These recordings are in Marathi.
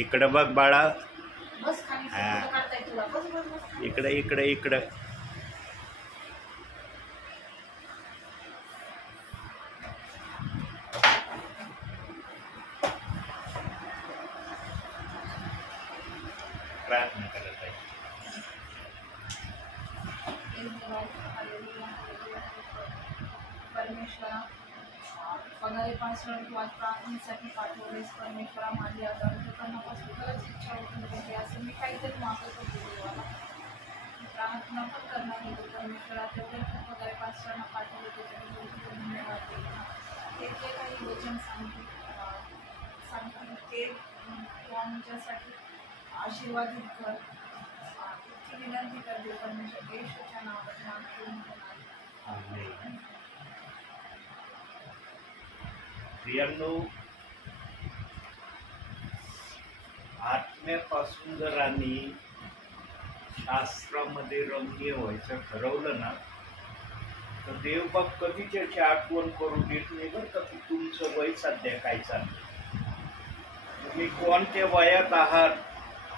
इकडं बघ बाळा. बस खाली काढताय तुला. बस बस बस. इकडे इकडे इकडे. प्रार्थना करत आहे. परमेश्वरा पगारी पासून किंवा प्रार्थनेसाठी पाठवलेस परमेश्वरा. माझी आता दुकानापासून खरंच इच्छा होती असं मी काहीतरी मागत होते देवाला. प्रार्थना पण करणार होते परमेश्वरा. तेवढे पगारी पासून पाठवले त्याच्याबद्दल धन्यवाद. ते जे काही वचन सांगतील ते आमच्यासाठी आशीर्वादित कर. इतकी विनंती करते परमेश्वर येशूच्या नावात मागते. प्रियांनो, आत्म्यापासून जर आम्ही शास्त्रामध्ये रमणीय व्हायचं ठरवलं ना तर देवबाप कधी त्याची आठवण करून देत नाही बरं का. की तुमचं वय सध्या काय चाललं, तुम्ही कोणत्या वयात आहात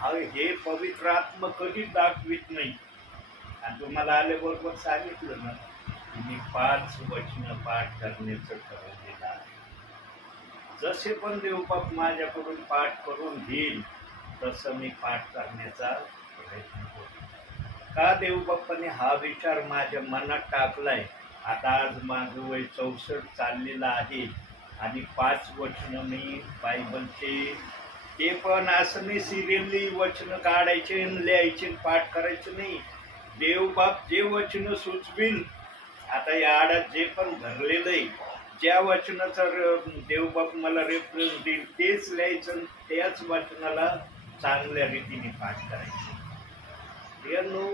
हे पवित्र आत्मा कधीच दाखवित नाही. आणि तुम्हाला आल्याबरोबर सांगितलं ना तुम्ही 5 वचन पाठ करण्याचं ठरवलेलं आहे. जसे पण देवबाप माझ्याकडून पाठ करून घेईल तसं मी पाठ करण्याचा प्रयत्न करतो. का देवबाप्पाने हा विचार माझ्या मनात टाकलाय. आता आज माझं वय 64 चाललेलं आहे आणि 5 वचन मी बायबलचे ते पण असं मी सिरियसली वचन काढायचे लिहायचे पाठ करायचे नाही. देवबाप जे वचन सुचविल, आता या आडात जे पण भरलेलं आहे ज्या वचनाचा देवबाप मला रेफरन्स देईल तेच लिहायचं, त्याच वचनाला चांगल्या रीतीने पाठ करायचं. यानो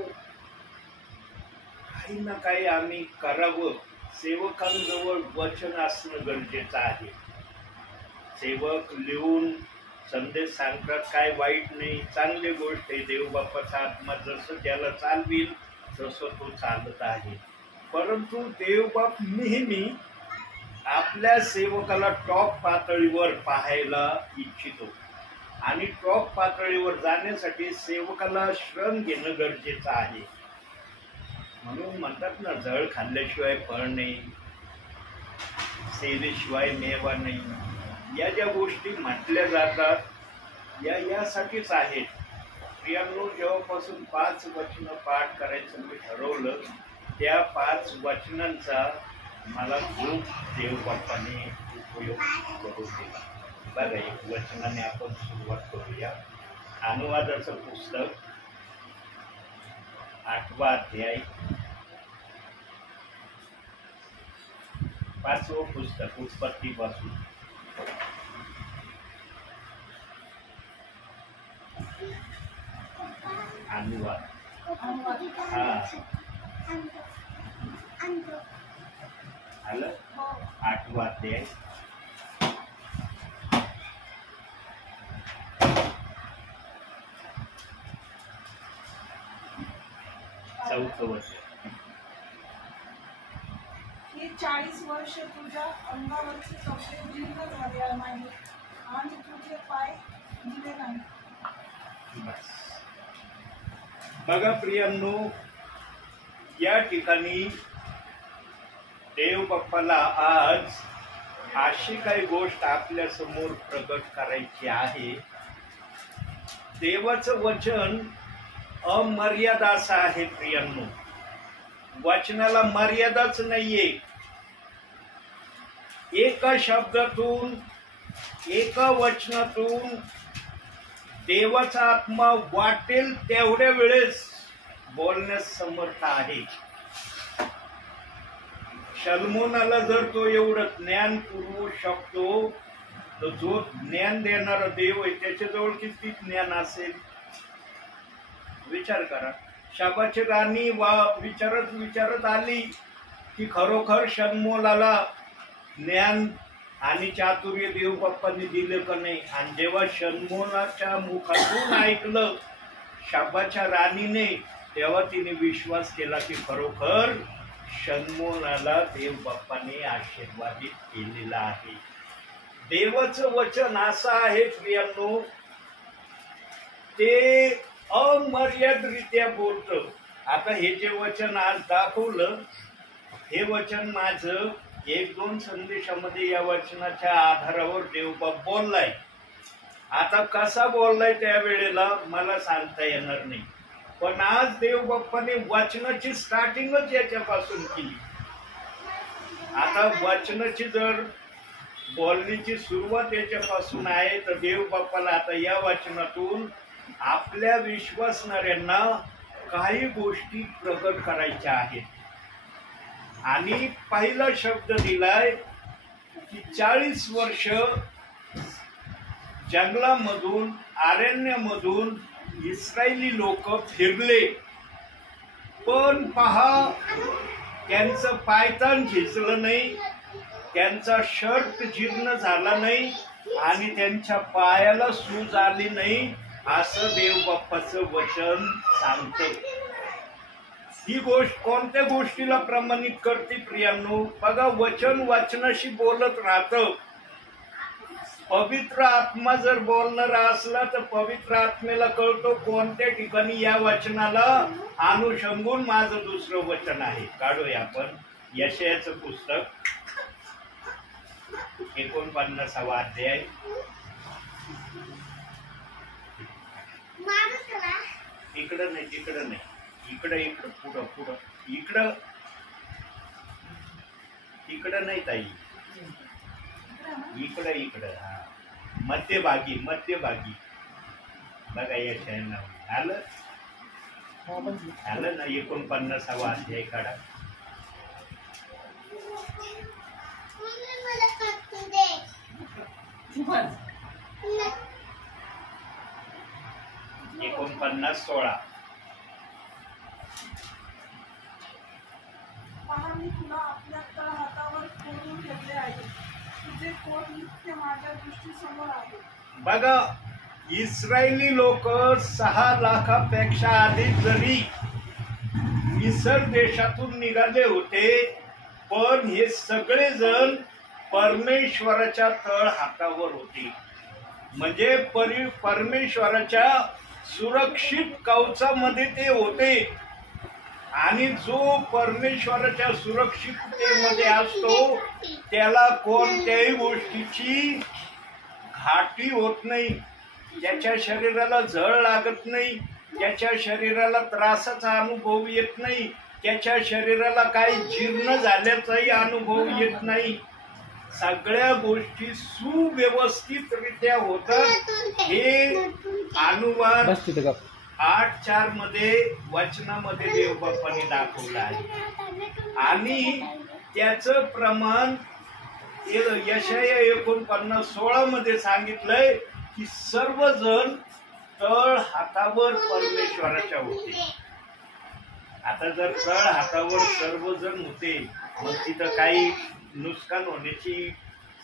काही ना काही आम्ही करावं. सेवकांजवळ वचन असणं गरजेचं आहे. सेवक लिहून संदेश सांगतात, काय वाईट नाही, चांगली गोष्ट आहे. देवबापाचा आत्मा जसं त्याला चालविल तसं तो चालत आहे. परंतु देवबाप नेहमी आपल्या सेवकाला टॉप पातळीवर पाहायला इच्छितो आणि टॉप पातळीवर जाण्यासाठी सेवकाला श्रम घेणं गरजेचं आहे. म्हणून म्हणतात ना, जळ खाल्ल्याशिवाय फळ नाही, सेवेशिवाय मेवा नाही. या ज्या गोष्टी म्हटल्या जातात यासाठीच आहेत. प्रियांनो, जेव्हापासून 5 वचन पाठ करायचं मी ठरवलं त्या 5 वचनांचा मला खूप देवबाप्पाने उपयोग करून दिला. बघा, एक वचनाने आपण सुरुवात करूया. अनुवादाचं पुस्तक 8वा अध्याय 5वं पुस्तक उत्पत्तीपासून. अनुवाद हा आलं. 8वा अध्याय 4वं वचन. ही 40 वर्ष तुझ्या अंगावरचे कपडे जीर्ण झाले नाही आणि तुझे पाय दिले नाही. बघा प्रियांनो, या ठिकाणी देवबाप्पाला आज अशी काही गोष्ट आपल्या समोर प्रकट करायची आहे. देवाचं वचन अमर्यादा असं आहे प्रियांनो. वचनाला मर्यादाच नाहीये. एका शब्दातून एका वचनातून देवाचा आत्मा वाटेल तेवढ्या वेळेस बोलण्यास समर्थ आहे. शल्मोनाला जर तो एवढं ज्ञान पुरवू शकतो तर जो ज्ञान देणारा देव आहे त्याच्याजवळ किती ज्ञान असेल विचार करा. शाबाची राणी विचारत आली की खरोखर शल्मोनाला ज्ञान आणि चातुर्य देवबाप्पांनी दिलं का नाही. आणि जेव्हा शल्मोनाच्या मुखातून ऐकलं शाबाच्या राणीने तेव्हा तिने विश्वास केला की खरोखर शल्मोनाला देवबाप्पाने आशीर्वादित केलेला आहे. देवाचं वचन असं आहे प्रियांनो, ते अमर्यादरित्या बोलतं. आता हे जे वचन आज दाखवलं, हे वचन माझं 1-2 संदेशामध्ये या वचनाच्या आधारावर देवबाप बोललाय. आता कसा बोललाय त्यावेळेला मला सांगता येणार नाही, पण आज देवबाप्पाने वचनाची स्टार्टिंगच याच्यापासून केली. आता वचनाची जर बोलण्याची सुरुवात याच्यापासून आहे, तर देवबाप्पाला आता या वचनातून आपल्या विश्वासणाऱ्यांना काही गोष्टी प्रकट करायच्या आहेत. आणि पहिला शब्द दिलाय की 40 वर्ष जंगलामधून, अरण्यामधून इस्रायली लोक फिरले, पण पहा त्यांचं पायतान झिजलं नाही, त्यांचा शर्ट जीर्ण झाला नाही आणि त्यांच्या पायाला सूज आली नाही, असं देवबाप्पाचं वचन सांगतं. ही गोष्ट कोणत्या गोष्टीला प्रमाणित करते प्रियांनो? बघा, वचन वचनाशी बोलत राहतं. पवित्र आत्मा जर बोलणारा असला तर पवित्र आत्मेला कळतो कोणत्या ठिकाणी या वचनाला अनुषंगून माझं दुसरं वचन आहे. काढूया आपण यशायाचं पुस्तक 49वा अध्याय. इकडं नाही, तिकडं नाही, इकडं पुढं इकडं नाही ताई, इकडं हा मध्यभागी बघा. यशायाला आलं ना 49वा अध्याय काढा. पहा, मी तुला आपल्या तळ हातावर कोरून ठेवले आहे, तुझे कोट नित्य माझ्या दृष्टीसमोर आहे. बघा, इस्रायली लोक 6 लाखापेक्षा अधिक जरी मिसर देशातून निघाले होते, पण हे सगळेजण परमेश्वराच्या तळ हातावर होते. म्हणजे परमेश्वराच्या सुरक्षित कवचामध्ये ते होते. आणि जो परमेश्वराच्या सुरक्षिततेमध्ये असतो त्याला कोणत्याही गोष्टीची घाटी होत नाही, त्याच्या शरीराला झळ लागत नाही, त्याच्या शरीराला त्रासाचा अनुभव येत नाही, त्याच्या शरीराला काही जीर्ण झाल्याचाही अनुभव येत नाही. सगळ्या गोष्टी सुव्यवस्थितरित्या होतात. हे अनुवाद 8:4 मध्ये वचनामध्ये देवबाप्पाने दाखवलं आहे. आणि त्याचं प्रमाण यशाया 49:16 मध्ये सांगितलंय की सर्वजण तळ हातावर परमेश्वराच्या होते. आता जर तळ हातावर सर्वजण होते, मग तिथं काही नुकसान होण्याची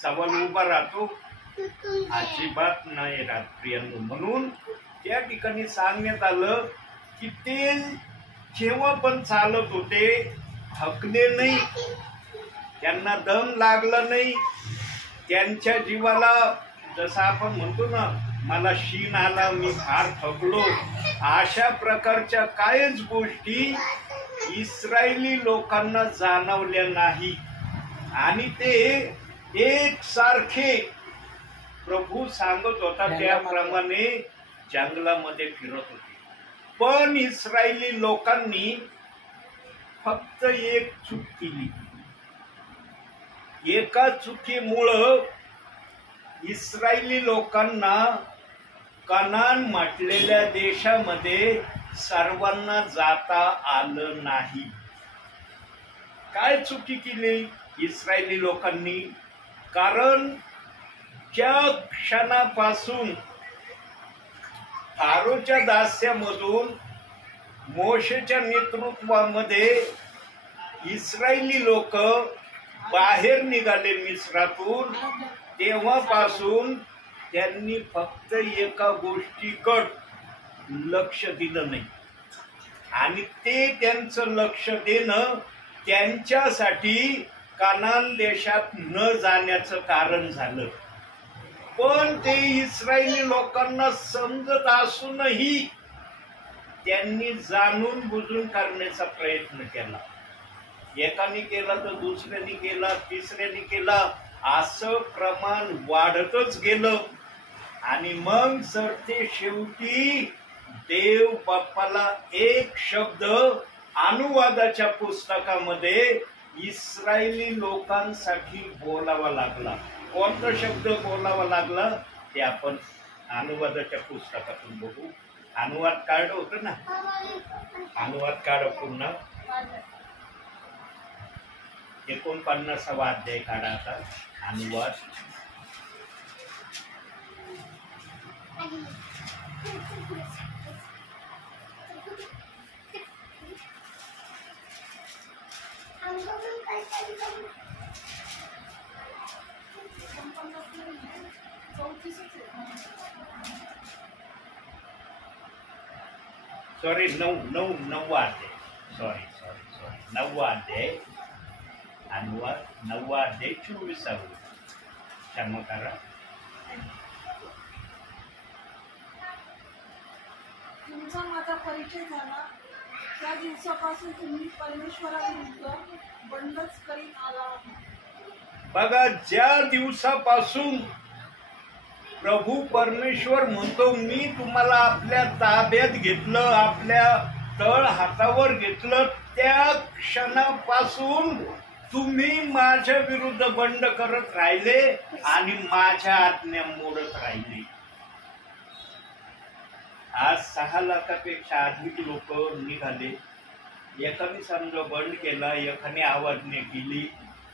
सवाल उभा राहतो? अजिबात नाही राहत प्रियांनो. म्हणून त्या ठिकाणी सांगण्यात आलं की ते जेव्हा पण चालत होते थकले नाही, त्यांना दम लागला नाही, त्यांच्या जीवाला जसं आपण म्हणतो ना, मला शीण आला, मी फार थकलो, अशा प्रकारच्या काहीच गोष्टी इस्रायली लोकांना जाणवल्या नाही. आणि ते एकसारखे प्रभू सांगत होता त्याप्रमाणे जंगलामध्ये फिरत होते. पण इस्रायली लोकांनी फक्त एक चूक केली. एका चुकीमुळं इस्रायली लोकांना कनान म्हटलेल्या देशामध्ये सर्वांना जाता आलं नाही. काय चुकी केली इस्रायली लोकांनी? कारण ज्या क्षणापासून फारोच्या दास्यामधून मोशेच्या नेतृत्वामध्ये इस्रायली लोक बाहेर निघाले मिस्रातून, तेव्हापासून त्यांनी फक्त एका गोष्टीकडे लक्ष दिलं नाही. आणि ते त्यांचं लक्ष देणं त्यांच्यासाठी कनान देशात न जाण्याचं कारण झालं. पण ते इस्रायली लोकांना समजत असूनही त्यांनी जाणून बुजून करण्याचा प्रयत्न केला. एकाने केला तर दुसऱ्याने केला, तिसऱ्याने केला, असं प्रमाण वाढतच गेलं. आणि मग जर ते शेवटी देव बाप्पाला एक शब्द अनुवादाच्या पुस्तकामध्ये इस्रायली लोकांसाठी बोलावा लागला. कोणता शब्द बोलावा लागला ते आपण अनुवादाच्या पुस्तकातून बघू. अनुवाद कार्ड होतं ना, अनुवाद कार्ड पुन्हा 49वा अध्याय काढा आता. अनुवाद सॉरी 9वा अध्याय, सॉरी 9वा अध्याय, अनुवाद 9वा अध्याय 24वा. क्षमा करा. तुमचा माझा परिचय झाला त्या दिवसापासून तुम्ही परमेश्वराविरुद्ध बंडच करीत आला. बघा, ज्या दिवसापासून प्रभू परमेश्वर म्हणतो मी तुम्हाला आपल्या ताब्यात घेतलं, आपल्या तळ हातावर घेतलं, त्या क्षणापासून तुम्ही माझ्या विरुद्ध बंड करत राहिले आणि माझ्या आज्ञा मोडत राहिले. आज 6 लाखापेक्षा अधिक लोक निघाले. एकाने समजा बंड केला, एकाने आवाजने केली,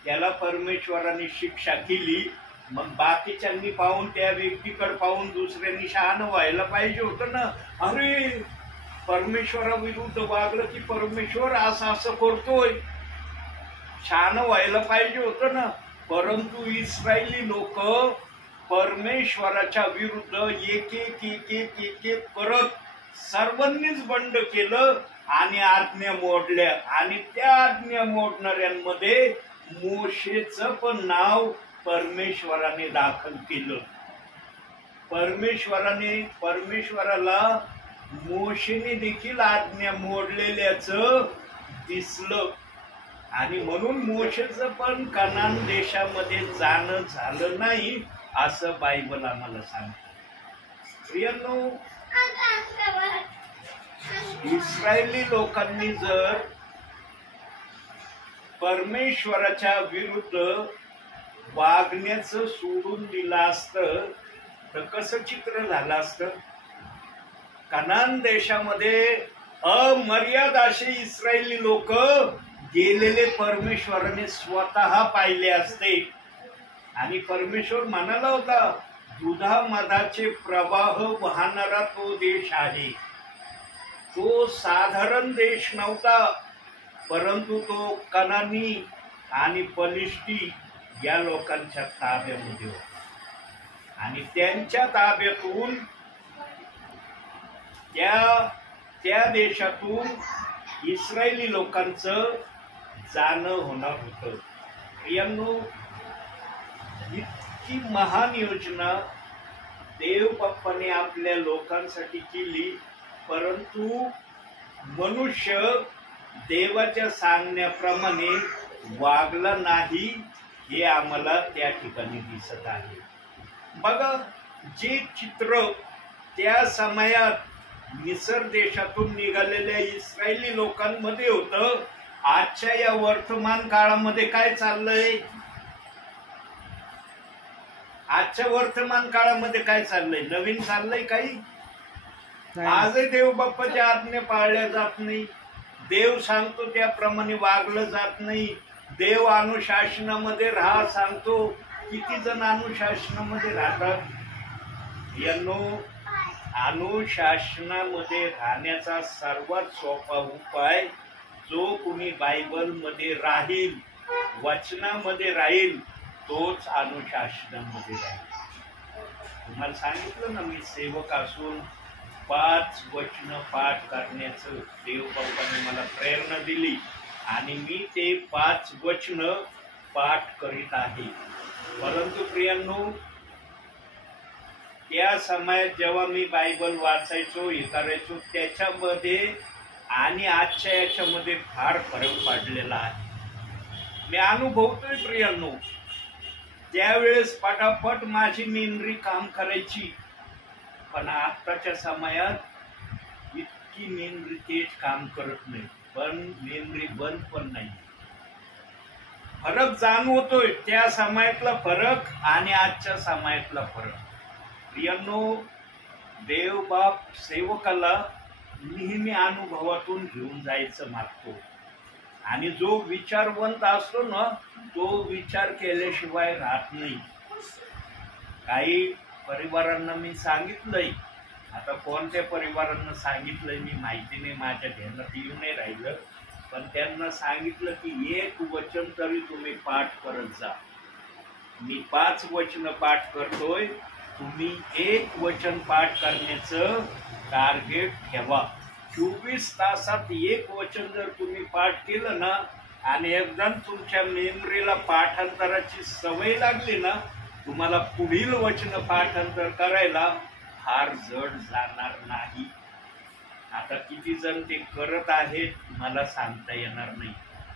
त्याला परमेश्वराने शिक्षा केली. मग बाकीच्यांनी पाहून, त्या व्यक्तीकडे पाहून दुसऱ्यांनी शहाणं व्हायला पाहिजे होतं ना. अरे, परमेश्वराविरुद्ध वागलं की परमेश्वर असं असं करतोय, शहाणं व्हायला पाहिजे होतं ना. परंतु इस्रायली लोक परमेश्वराच्या विरुद्ध एक एक करत सर्वांनीच बंड केलं आणि आज्ञा मोडल्या. आणि त्या आज्ञा मोडणाऱ्यांमध्ये मोशेचं पण नाव परमेश्वराने दाखल केलं. परमेश्वराला मोशेने देखील आज्ञा मोडलेल्याचं दिसलं. आणि म्हणून मोशेचं पण कनान देशामध्ये जाणं झालं नाही, असं बायबल आम्हाला सांगतं. प्रियांनो, इस्रायली लोकांनी जर परमेश्वराच्या विरुद्ध वागण्याचं सोडून दिलं असतं तर कसं चित्र झालं असतं. कनान देशामध्ये अमर्याद असे इस्रायली लोक गेलेले परमेश्वराने स्वतः पाहिले असते. आणि परमेश्वर म्हणाला होता, दुधा मधाचे प्रवाह वाहणारा तो देश आहे. तो साधारण देश नव्हता, परंतु तो कनानी आणि पलिष्टी या लोकांच्या ताब्यामध्ये होता. आणि त्यांच्या ताब्यातून त्या देशातून इस्रायली लोकांचं जाणं होणार होतं. प्रियांनो, इतकी महान योजना देव बाप्पाने आपल्या लोकांसाठी केली, परंतु मनुष्य देवाच्या सांगण्याप्रमाणे वागला नाही, हे आम्हाला त्या ठिकाणी दिसत आहे. बघा, जे चित्र त्या समयात मिसर देशातून निघालेल्या इस्रायली लोकांमध्ये होतं, आजच्या या वर्तमान काळामध्ये काय चाललंय? आजच्या वर्तमान काळामध्ये काय चाललंय? नवीन चाललंय काही? आजही देव बाप्पाच्या आज्ञा पाळल्या जात नाही. देव सांगतो त्याप्रमाणे वागलं जात नाही. देव अनुशासनामध्ये राहा सांगतो. किती जण अनुशासनामध्ये राहतात? यांनो, अनुशासनामध्ये राहण्याचा सर्वात सोपा उपाय, जो कुणी बायबलमध्ये राहील, वचनामध्ये राहील, तोच अनुशासनामध्ये राहील. तुम्हाला सांगितलं ना, मी सेवक असून 5 वचन पाठ करण्याचं देव बाप्पाने मला प्रेरणा दिली आणि मी ते 5 वचन पाठ करीत आहे. परंतु प्रियांनो, त्या समयात जेव्हा मी बायबल वाचायचो हे करायचो त्याच्यामध्ये आणि आजच्या याच्यामध्ये फार फरक पडलेला आहे. मी अनुभवतोय प्रियांनो, त्यावेळेस पटापट माझी मेमरी काम करायची, पण आत्ताच्या समयात इतकी मेमरी तेज काम करत नाही, पण मेमरी बंद पण नाही. फरक जाणवतोय, त्या समयातला फरक आणि आजच्या समयातला फरक. प्रियांनो, देव बाप सेवकाला नेहमी अनुभवातून घेऊन जायचं मागतो, आणि जो विचारवंत असतो ना तो विचार केल्याशिवाय राहत नाही. काही परिवारांना मी सांगितलंय, आता कोणत्या परिवारांना सांगितलंय मी माहिती नाही, माझ्या ध्यानात येऊ नाही राहिलं, पण त्यांना सांगितलं की एक वचन तरी तुम्ही पाठ करत जा. मी 5 वचन पाठ करतोय, तुम्ही एक वचन पाठ करण्याचं टार्गेट ठेवा. 24 तासात एक वचन जर तुम्ही पाठ केलं ना, आणि एकदम तुमच्या मेमरीला पाठांतराची सवय लागली ना, तुम्हाला पुढील वचन पाठांतर करायला फार जड जाणार नाही. आता किती जण ते करत आहेत मला सांगता येणार नाही,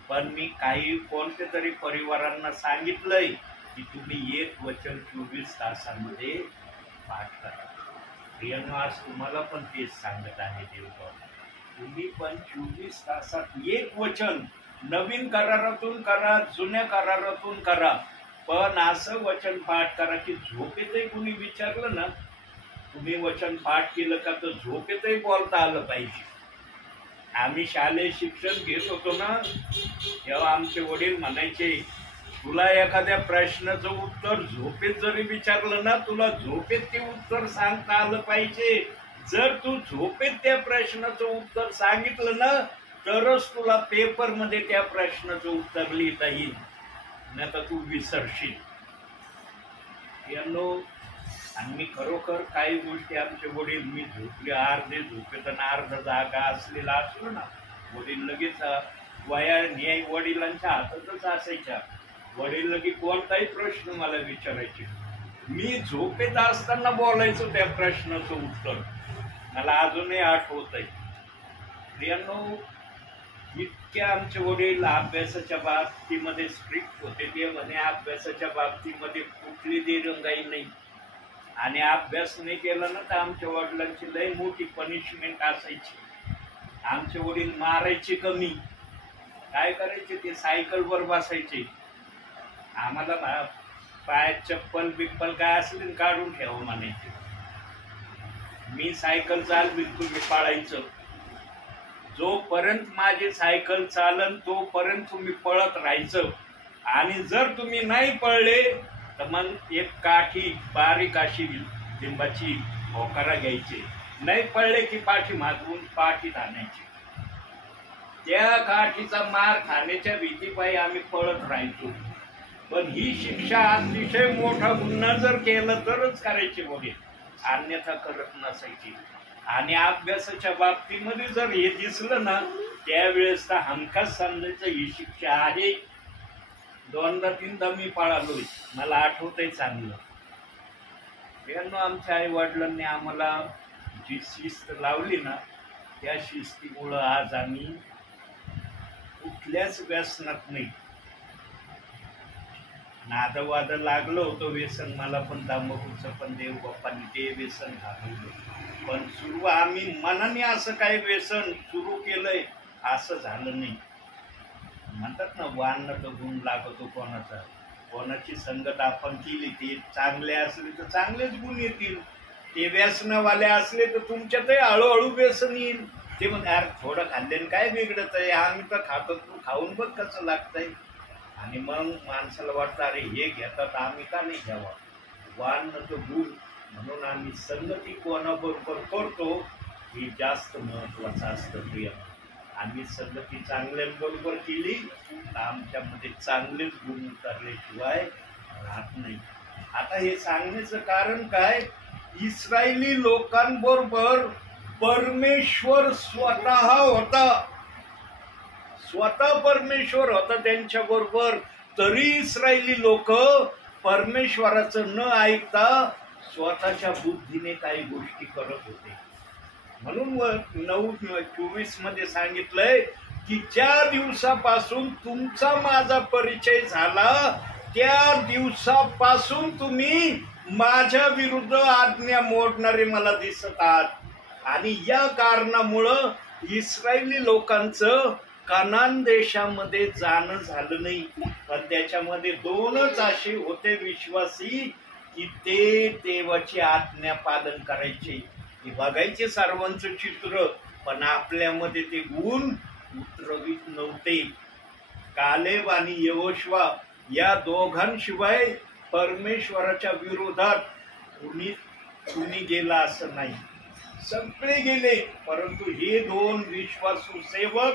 पण मी काही कोणत्या तरी परिवारांना सांगितलंय की तुम्ही एक वचन 24 तासांमध्ये पाठ करा. प्रियांनो, आज तुम्हाला पण तेच सांगत आहे देवबाबा, तुम्ही पण 24 तासात एक वचन नवीन करारातून करा, जुन्या करारातून करा, पण असं वचन पाठ करा की झोपेतही कुणी विचारलं ना तुम्ही वचन पाठ केलं का, तर झोपेतही बोलता आलं पाहिजे. आम्ही शालेय शिक्षण घेत होतो ना, तेव्हा आमचे वडील म्हणायचे, तुला एखाद्या प्रश्नाचं उत्तर झोपेत जरी विचारलं ना, तुला झोपेत ते उत्तर सांगता आलं पाहिजे. जर तू झोपेत त्या प्रश्नाचं उत्तर सांगितलं ना, तरच तुला पेपरमध्ये त्या प्रश्नाचं उत्तर लिहिता येईल, नाही तर तू विसरशील. यांनो, आणि मी खरोखर काही गोष्टी आमचे वडील, मी झोपले अर्धे झोपेत आणि अर्ध जागा असलेला असलो ना, वडील लगेच वया न्याय वडिलांच्या हातातच असायच्या. वडील लगेच कोणताही प्रश्न मला विचारायचे, मी झोपेत असताना बोलायचो त्या प्रश्नाचं उत्तर. मला अजूनही आठवत आहे. प्रियांनो, इतक्या आमचे वडील अभ्यासाच्या बाबतीमध्ये स्ट्रिक्ट होते. ते म्हणे अभ्यासाच्या बाबतीमध्ये कुठली दिरंगाई नाही, आणि अभ्यास नाही केला ना तर आमच्या वडिलांची लय मोठी पनिशमेंट असायची. आमचे वडील मारायचे कमी, काय करायचे ते सायकलवर बसायचे. आम्हाला पायात चप्पल बिप्पल काय असेल काढून ठेवा म्हणायचे. मी सायकल चालवी तुम्ही पाळायचं. जोपर्यंत माझी सायकल चालन तोपर्यंत तुम्ही पळत राहायचं, आणि जर तुम्ही नाही पळले तर मग एक काठी बारीक अशी लिंबाची होकारा घ्यायची, नाही पळले की पाठी मागून पाठीत आणायची. त्या काठीचा मार खाण्याच्या भीतीपायी आम्ही पळत राहायचो. पण ही शिक्षा अतिशय मोठा गुन्हा जर केला तरच करायची वडील, अन्यथा करत नसायची. आणि अभ्यासाच्या बाबतीमध्ये जर हे दिसलं ना, त्यावेळेस तर हमखास समजायचं ही शिक्षा आहे. 2दा-3दा मी पळालोय, मला आठवतंय चांगलं. यांना आमच्या आई वडिलांनी आम्हाला जी शिस्त लावली ना, त्या शिस्तीमुळं आज आम्ही कुठल्याच व्यसनात नाही. नादवाद लागलं होतं व्यसन मला पण तांबाखूचं, पण देव बाप्पांनी ते व्यसन घालवलं. पण सुरू आम्ही मनाने असं काही व्यसन सुरू केलंय असं झालं नाही. म्हणतात ना, वाहन तर गुण लागतो कोणाचा. कोणाची संगत आपण केली ते चांगले असले तर चांगलेच गुण येतील, ते व्यसनवाले असले तर तुमच्यातही हळूहळू व्यसन येईल. ते म्हणजे यार थोडं खाल्ल्याने काय बिघडत आहे, आम्ही तर खातो, तू खाऊन बघ कसं लागतंय. आणि मग माणसाला वाटतं अरे हे घेतात आम्ही का नाही घ्यावा. वाहन तर गुण, म्हणून आम्ही संगती कोणाबरोबर करतो हे जास्त महत्वाचं असतं. प्रिय, आम्ही संगती चांगल्यांबरोबर केली तर आमच्यामध्ये चांगलेच गुण उतरल्याशिवाय राहत नाही. आता हे सांगण्याचं कारण काय, इस्रायली लोकांबरोबर परमेश्वर स्वतः होता, स्वतः परमेश्वर होता त्यांच्या बरोबर. तरी इस्रायली लोक परमेश्वराचं न ऐकता स्वतःच्या बुद्धीने काही गोष्टी करत होते. म्हणून 9:24 मध्ये सांगितलंय की ज्या दिवसापासून तुमचा माझा परिचय झाला त्या दिवसापासून तुम्ही माझ्या विरुद्ध आज्ञा मोडणारे मला दिसत आहात. आणि या कारणामुळं इस्रायली लोकांचं कनान देशामध्ये जाणं झालं नाही. पण त्याच्यामध्ये 2च असे होते विश्वासी की ते देवाची आज्ञा पालन करायचे. हे बघायचे सर्वांचं चित्र, पण आपल्यामध्ये ते गुण उतरवित नव्हते. कालेब आणि यहोशुआ या दोघांशिवाय परमेश्वराच्या विरोधात कुणी गेला असं नाही. सगळे गेले, परंतु हे 2 विश्वासू सेवक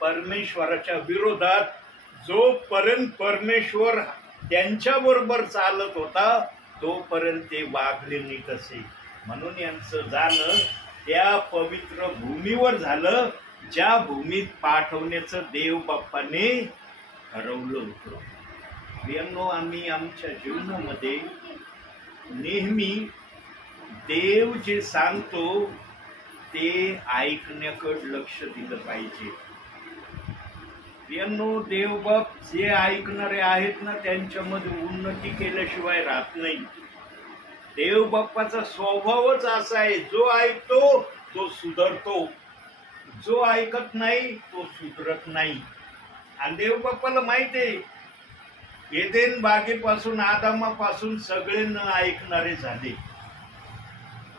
परमेश्वराच्या विरोधात जोपर्यंत परमेश्वर त्यांच्या बरोबर चालत होता तोपर्यंत ते वागले नाही तसे. म्हणून यांचं जाणं त्या पवित्र भूमीवर झालं ज्या भूमीत पाठवण्याचं देव बाप्पाने ठरवलं होतं. प्रियांनो, आम्ही आमच्या जीवनामध्ये नेहमी देव जे सांगतो ते ऐकण्याकडे लक्ष दिलं पाहिजे. प्रियांनो, देवबाप जे ऐकणारे आहेत ना त्यांच्यामध्ये उन्नती केल्याशिवाय राहत नाही. देव बाप्पाचा स्वभावच असा आहे, जो ऐकतो तो सुधारतो, जो ऐकत नाही तो सुधरत नाही. आणि देव बाप्पाला माहित आहे एदेन बागेपासून आदामापासून सगळे न ऐकणारे झाले.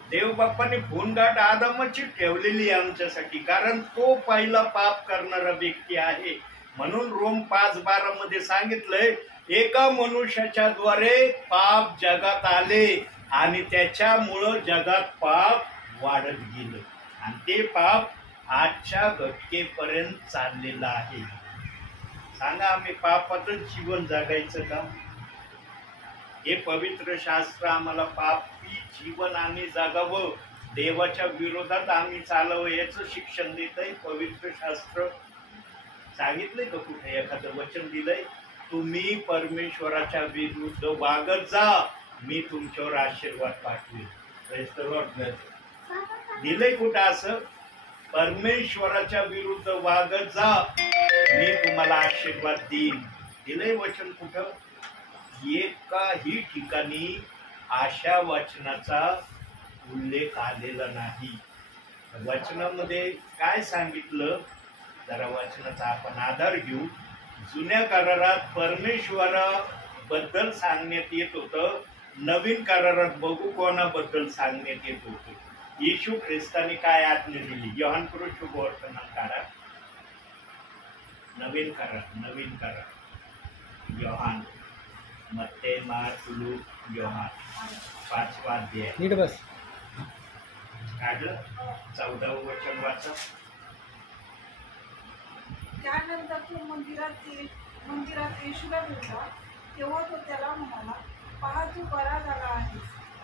देव बाप्पाने फोनगाठ आदामाची ठेवलेली आहे आमच्यासाठी, कारण तो पहिला पाप करणारा व्यक्ती आहे. म्हणून रोम 5:12 मध्ये सांगितलंय एका मनुष्याच्या द्वारे पाप जगात आले आणि त्याच्यामुळं जगात पाप वाढत गेलं आणि ते पाप आजच्या घटकेपर्यंत चाललेलं आहे. सांगा, आम्ही पापातच जीवन जगायचं का? हे पवित्र शास्त्र आम्हाला पापी जीवन आम्ही जगावं, देवाच्या विरोधात आम्ही चालावं याचं शिक्षण देतंय पवित्र शास्त्र. सांगितलंय का कुठे एखादं वचन दिलंय तुम्ही परमेश्वराच्या विरुद्ध वागत जा, मी तुमच्यावर आशीर्वाद पाठवेल? दिलंय कुठं असं? परमेश्वराच्या विरुद्ध वागत जा, मी तुम्हाला आशीर्वाद देईन. दिलंय वचन कुठं? एकाही ठिकाणी अशा वचनाचा उल्लेख आलेला नाही. वचनामध्ये काय सांगितलं? जरा वचनाचा आपण आधार घेऊ. जुन्या करारात परमेश्वराबद्दल सांगण्यात येत होतं, नवीन करारात बघू कोणाबद्दल सांगण्यात येत होतं. येशू ख्रिस्ताने काय आज्ञा दिली? योहान शुभवर्तमान काळात नवीन करार योहान, मत्ते, मार्क, लूक, योहान 5वा अध्याय. नीट बस. काढलं 14वं वचन वाचा. त्यानंतर तो मंदिरात येशूला भेटला, तेव्हा तो त्याला म्हणाला, पहा तू बरा झाला आहेस,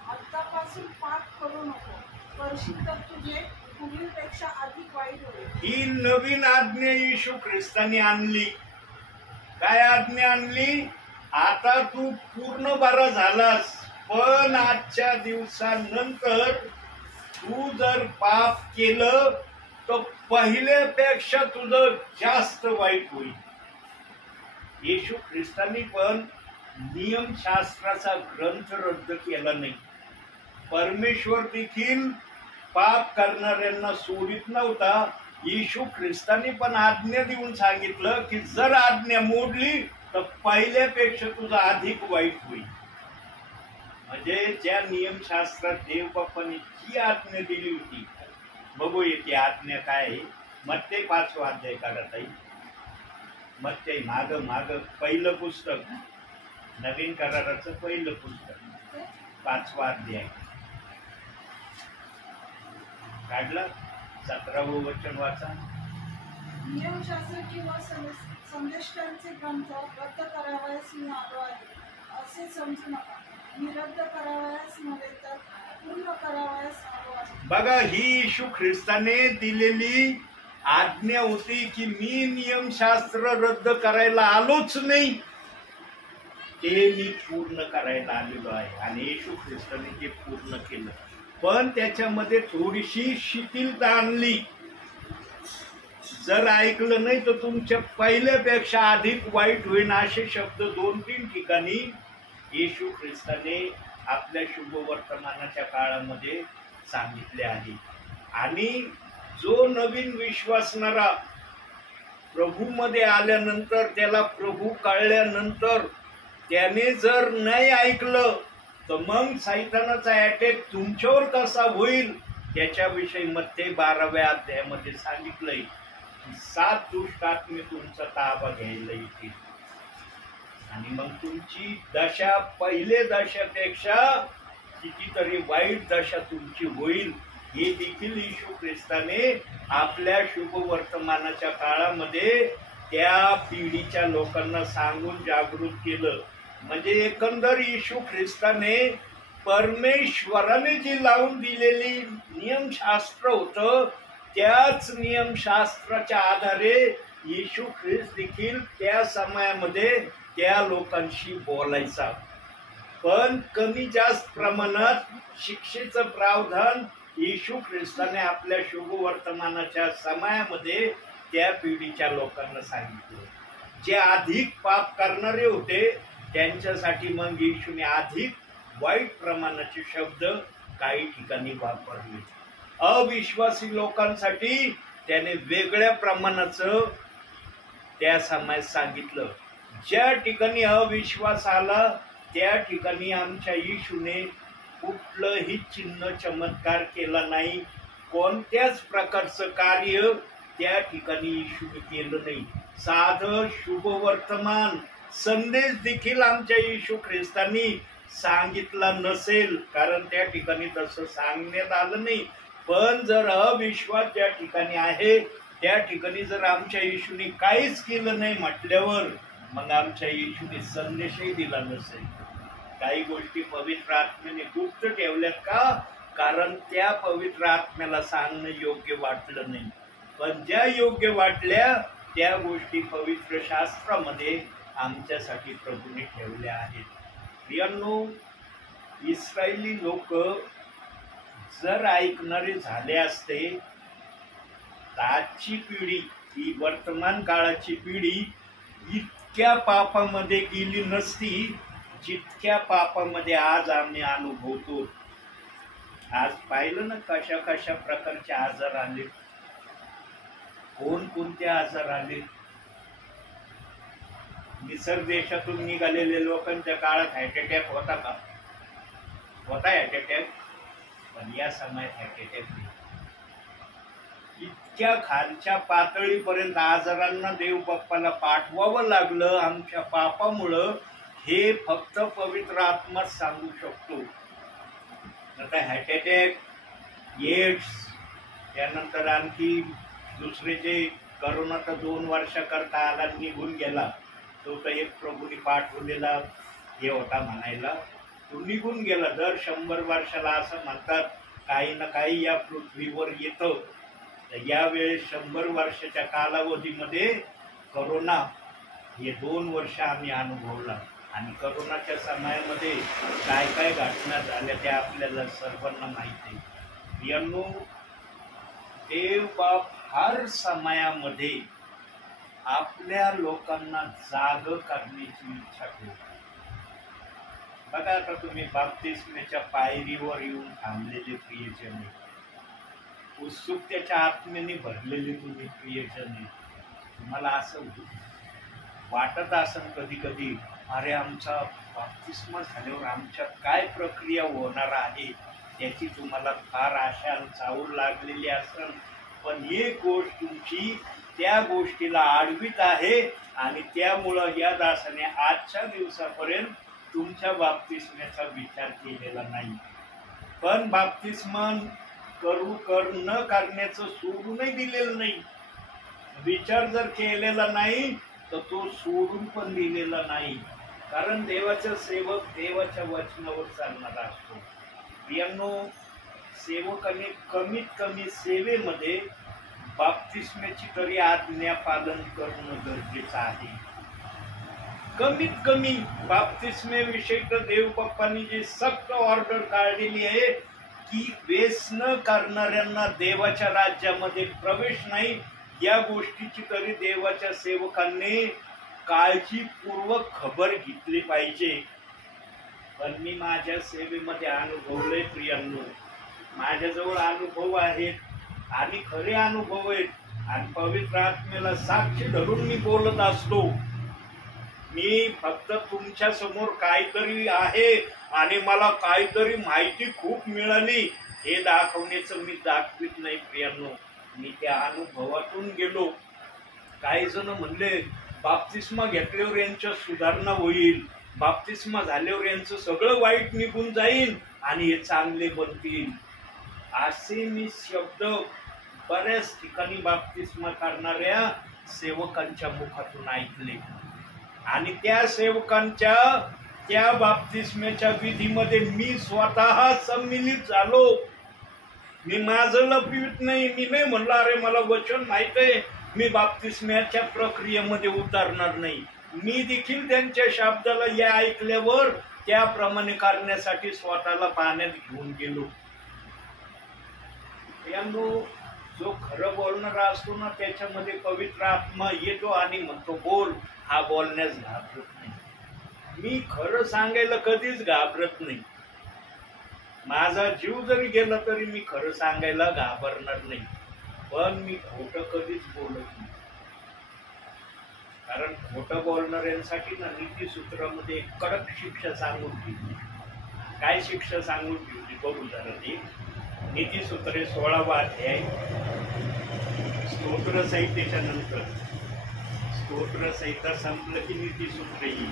आत्तापासून पाप करू नको, करशील तर तुझे पूर्वीपेक्षा अधिक वाईट होईल. ही नवीन आज्ञा येशू ख्रिस्ताने आणली. काय आज्ञा आणली? आता तू पूर्ण बरा झालास, पण आजच्या दिवसानंतर तू जर पाप केलं तर पहिल्यापेक्षा तुझं जास्त वाईट होईल. येशू ख्रिस्तानी पण नियमशास्त्राचा ग्रंथ रद्द केला नाही. परमेश्वर देखील पाप करणाऱ्यांना सोडित नव्हता. येशू ख्रिस्तानी पण आज्ञा देऊन सांगितलं की जर आज्ञा मोडली तर पहिल्यापेक्षा तुझं अधिक वाईट होईल. म्हणजे ज्या नियमशास्त्रात देवबापाने जी आज्ञा दिली होती, बघूया ती आज्ञा काय आहे. मत्ते 5वा अध्याय काढत आहे. मत्ते माग पहिलं पुस्तक, नवीन कराराचं पहिलं पुस्तक 5वा अध्याय काढलं. 17वं वचन वाचा. नियमशास्त्र किंवा संदेष्टांचे ग्रंथ रद्द करावयास मी आलो आहे असे समजू नका. मी रद्द करावयास नव्हे तर पूर्ण करावयास आलो आहे. बघा, ही येशू ख्रिस्ताने दिलेली आज्ञा होती की मी नियमशास्त्र रद्द करायला आलोच नाही, ते मी पूर्ण करायला आलेलो आहे आणि येशू ख्रिस्ताने ते पूर्ण केलं. पण त्याच्यामध्ये थोडीशी शिथिलता आणली. जर ऐकलं नाही तर तुमच्या पहिल्यापेक्षा अधिक वाईट होईल असे शब्द 2-3 ठिकाणी येशू ख्रिस्ताने आपल्या शुभवर्तमानाच्या काळामध्ये सांगितले आहे. आणि जो नवीन विश्वासणारा प्रभूमध्ये आल्यानंतर, त्याला प्रभू कळल्यानंतर त्याने जर नाही ऐकलं तर मग सैतानाचा अटॅक तुमच्यावर कसा होईल त्याच्याविषयी मध्ये 12व्या अध्यायामध्ये सांगितलंय की 7 दुष्ट आत्मे तुमचा ताबा घ्यायला येतील आणि मग तुमची दशा पहिले दशापेक्षा कितीतरी वाईट दशा तुमची होईल. हे देखील येशू ख्रिस्ताने आपल्या शुभवर्तमानाच्या काळामध्ये त्या पिढीच्या लोकांना सांगून जागृत केलं. म्हणजे एकंदर येशू ख्रिस्ताने परमेश्वराने जी लावून दिलेली नियमशास्त्र होतं त्याच नियमशास्त्राच्या आधारे येशू ख्रिस्त देखील त्या समयामध्ये त्या लोकांशी बोलायचा. पण कमी जास्त प्रमाणात शिक्षेचं प्रावधान येशू ख्रिस्ताने आपल्या शुभवर्तमानाच्या समयामध्ये त्या पिढीच्या लोकांना सांगितलं. जे अधिक पाप करणारे होते त्यांच्यासाठी मग येशूने अधिक वाईट प्रमाणाचे शब्द काही ठिकाणी वापरले. अविश्वासी लोकांसाठी त्याने वेगळ्या प्रमाणाचं त्या समयात सांगितलं. ज्या ठिकाणी अविश्वास आला त्या ठिकाणी आमच्या येशूने कुठलंही चिन्ह चमत्कार केला नाही. कोणत्याच प्रकारचं कार्य त्या ठिकाणी येशूने केलं नाही. साधं शुभवर्तमान संदेश देखील आमच्या येशू ख्रिस्तांनी सांगितला नसेल, कारण त्या ठिकाणी तसं सांगण्यात आलं नाही. पण जर अविश्वास ज्या ठिकाणी आहे त्या ठिकाणी जर आमच्या येशूने काहीच केलं नाही म्हटल्यावर मग आमच्या येशूने संदेशही दिला नसेल. काही गोष्टी पवित्र आत्म्याने गुप्त ठेवल्यात का? कारण त्या पवित्र आत्म्याला सांगणं योग्य वाटलं नाही. पण ज्या योग्य वाटल्या त्या गोष्टी पवित्र शास्त्रामध्ये आमच्यासाठी प्रभूने ठेवल्या आहेत. प्रियांनो, इस्रायली लोक जर ऐकणारे झाले असते तर आजची पिढी, ही वर्तमान काळाची पिढी इतक्या पापामध्ये गेली नसती जितक्या पापामध्ये आज आम्ही अनुभवतो. आज पाहिलं ना कशा कशा प्रकारचे आजार आले, कोणकोणते आजार आले. मिसर देशातून निघालेल्या लोकांच्या काळात हार्ट अटॅक होता का? होता हार्ट अटॅक, पण या समयात हार्ट अटॅक नाही. इतक्या खालच्या पातळीपर्यंत आजारांना देव बाप्पाला पाठवावं लागलं आमच्या पापामुळं. हे फक्त पवित्र आत्माच सांगू शकतो. आता हार्ट अटॅक, एड्स, त्यानंतर आणखी दुसरे जे करोनाचा 2 वर्षाकरता आला निघून गेला, तो तर एक प्रभूने पाठवलेला हे होता म्हणायला, तो निघून गेला. दर 100 वर्षाला असं म्हणतात काही ना काही या पृथ्वीवर येतं. तर यावेळेस 100 वर्षाच्या कालावधीमध्ये करोना हे 2 वर्ष आम्ही अनुभवला. आणि करोनाच्या समयामध्ये काय काय घटना झाल्या त्या आपल्याला सर्वांना माहिती आहे. प्रियांनो, देव बाप हर समयामध्ये आपल्या लोकांना जाग करण्याची इच्छा ठेवतो. बघा, आता तुम्ही बाप्तिस्मेच्या पायरीवर येऊन थांबलेले प्रियजन, उत्सुकतेच्या आत्म्याने भरलेले तुम्ही प्रियजन, तुम्हाला असं वाटत असेल कधी कधी, अरे आमचा बाप्तिस्मा झाल्यावर आमच्यात काय प्रक्रिया होणार आहे त्याची तुम्हाला फार आशा चावून लागलेली असेल. पण एक गोष्ट तुमची त्या गोष्टीला आडवीत आहे आणि त्यामुळं या दासाने आजच्या दिवसापर्यंत तुमच्या बाप्तिस्म्याचा विचार केलेला नाही. पण बाप्तिस्मा न करण्याचं सोडूनही दिलेलं नाही. विचार जर केलेला नाही तर तो सोडून पण दिलेला नाही. कारण देवाचा सेवक देवाच्या वचनावर चालणारा असतो. प्रियांनो, सेवकाने कमीत कमी सेवेमध्ये बाप्तिस्म्याची तरी आज्ञा पालन करणं गरजेचं आहे. कमीत कमी बाप्तिस्मेविषयी तर देव बाप्पांनी जी सक्त ऑर्डर काढलेली आहे की व्यसन करणाऱ्यांना देवाच्या राज्यामध्ये प्रवेश नाही, या गोष्टीची तरी देवाच्या सेवकांनी काळजीपूर्वक खबर घेतली पाहिजे. पण मी माझ्या सेवेमध्ये अनुभवलंय प्रियांनो, माझ्याजवळ अनुभव आहेत आणि खरे अनुभव आहेत आणि पवित्र आत्मेला साक्षी धरून मी बोलत असतो. मी फक्त तुमच्या समोर काहीतरी आहे आणि मला काहीतरी माहिती खूप मिळाली हे दाखवण्याचं मी दाखवित नाही प्रियांनो. मी त्या अनुभवातून गेलो. काही जण म्हणले बाप्तिस्मा घेतल्यावर यांच्या सुधारणा होईल, बाप्तिस्मा झाल्यावर यांचं सगळं वाईट निघून जाईल आणि हे चांगले बनतील. असे मी शब्द बऱ्याच ठिकाणी बाप्तिस्मा करणाऱ्या सेवकांच्या मुखातून ऐकले आणि त्या सेवकांच्या त्या बाप्तिस्मेच्या विधीमध्ये मी स्वतः सम्मिलित झालो. मी माझं लपवित नाही. मी नाही म्हणलं अरे मला वचन माहित आहे, मी बाप्तिस्म्याच्या प्रक्रियेमध्ये उतरणार नाही. मी देखील त्यांच्या शब्दाला या ऐकल्यावर त्याप्रमाणे करण्यासाठी स्वतःला पाण्यात घेऊन गेलो. यानो जो खरं बोलणारा असतो ना त्याच्यामध्ये पवित्र आत्मा येतो आणि म्हणतो बोल. हा बोलण्यास घाबरत नाही. मी खरं सांगायला कधीच घाबरत नाही. माझा जीव जरी गेला तरी मी खरं सांगायला घाबरणार नाही. पण मी खोटं कधीच बोलत नाही. कारण खोटं बोलणाऱ्यांसाठी ना नीतीसूत्रामध्ये एक कडक शिक्षा सांगून ठेवली. काय शिक्षा सांगून ठेवली बघू जरा ती. नीतीसूत्रे 16वा अध्याय स्तोत्र संहितेच्या नंतर. स्तोत्र संहिता संपलं की नीतीसूत्र येईल.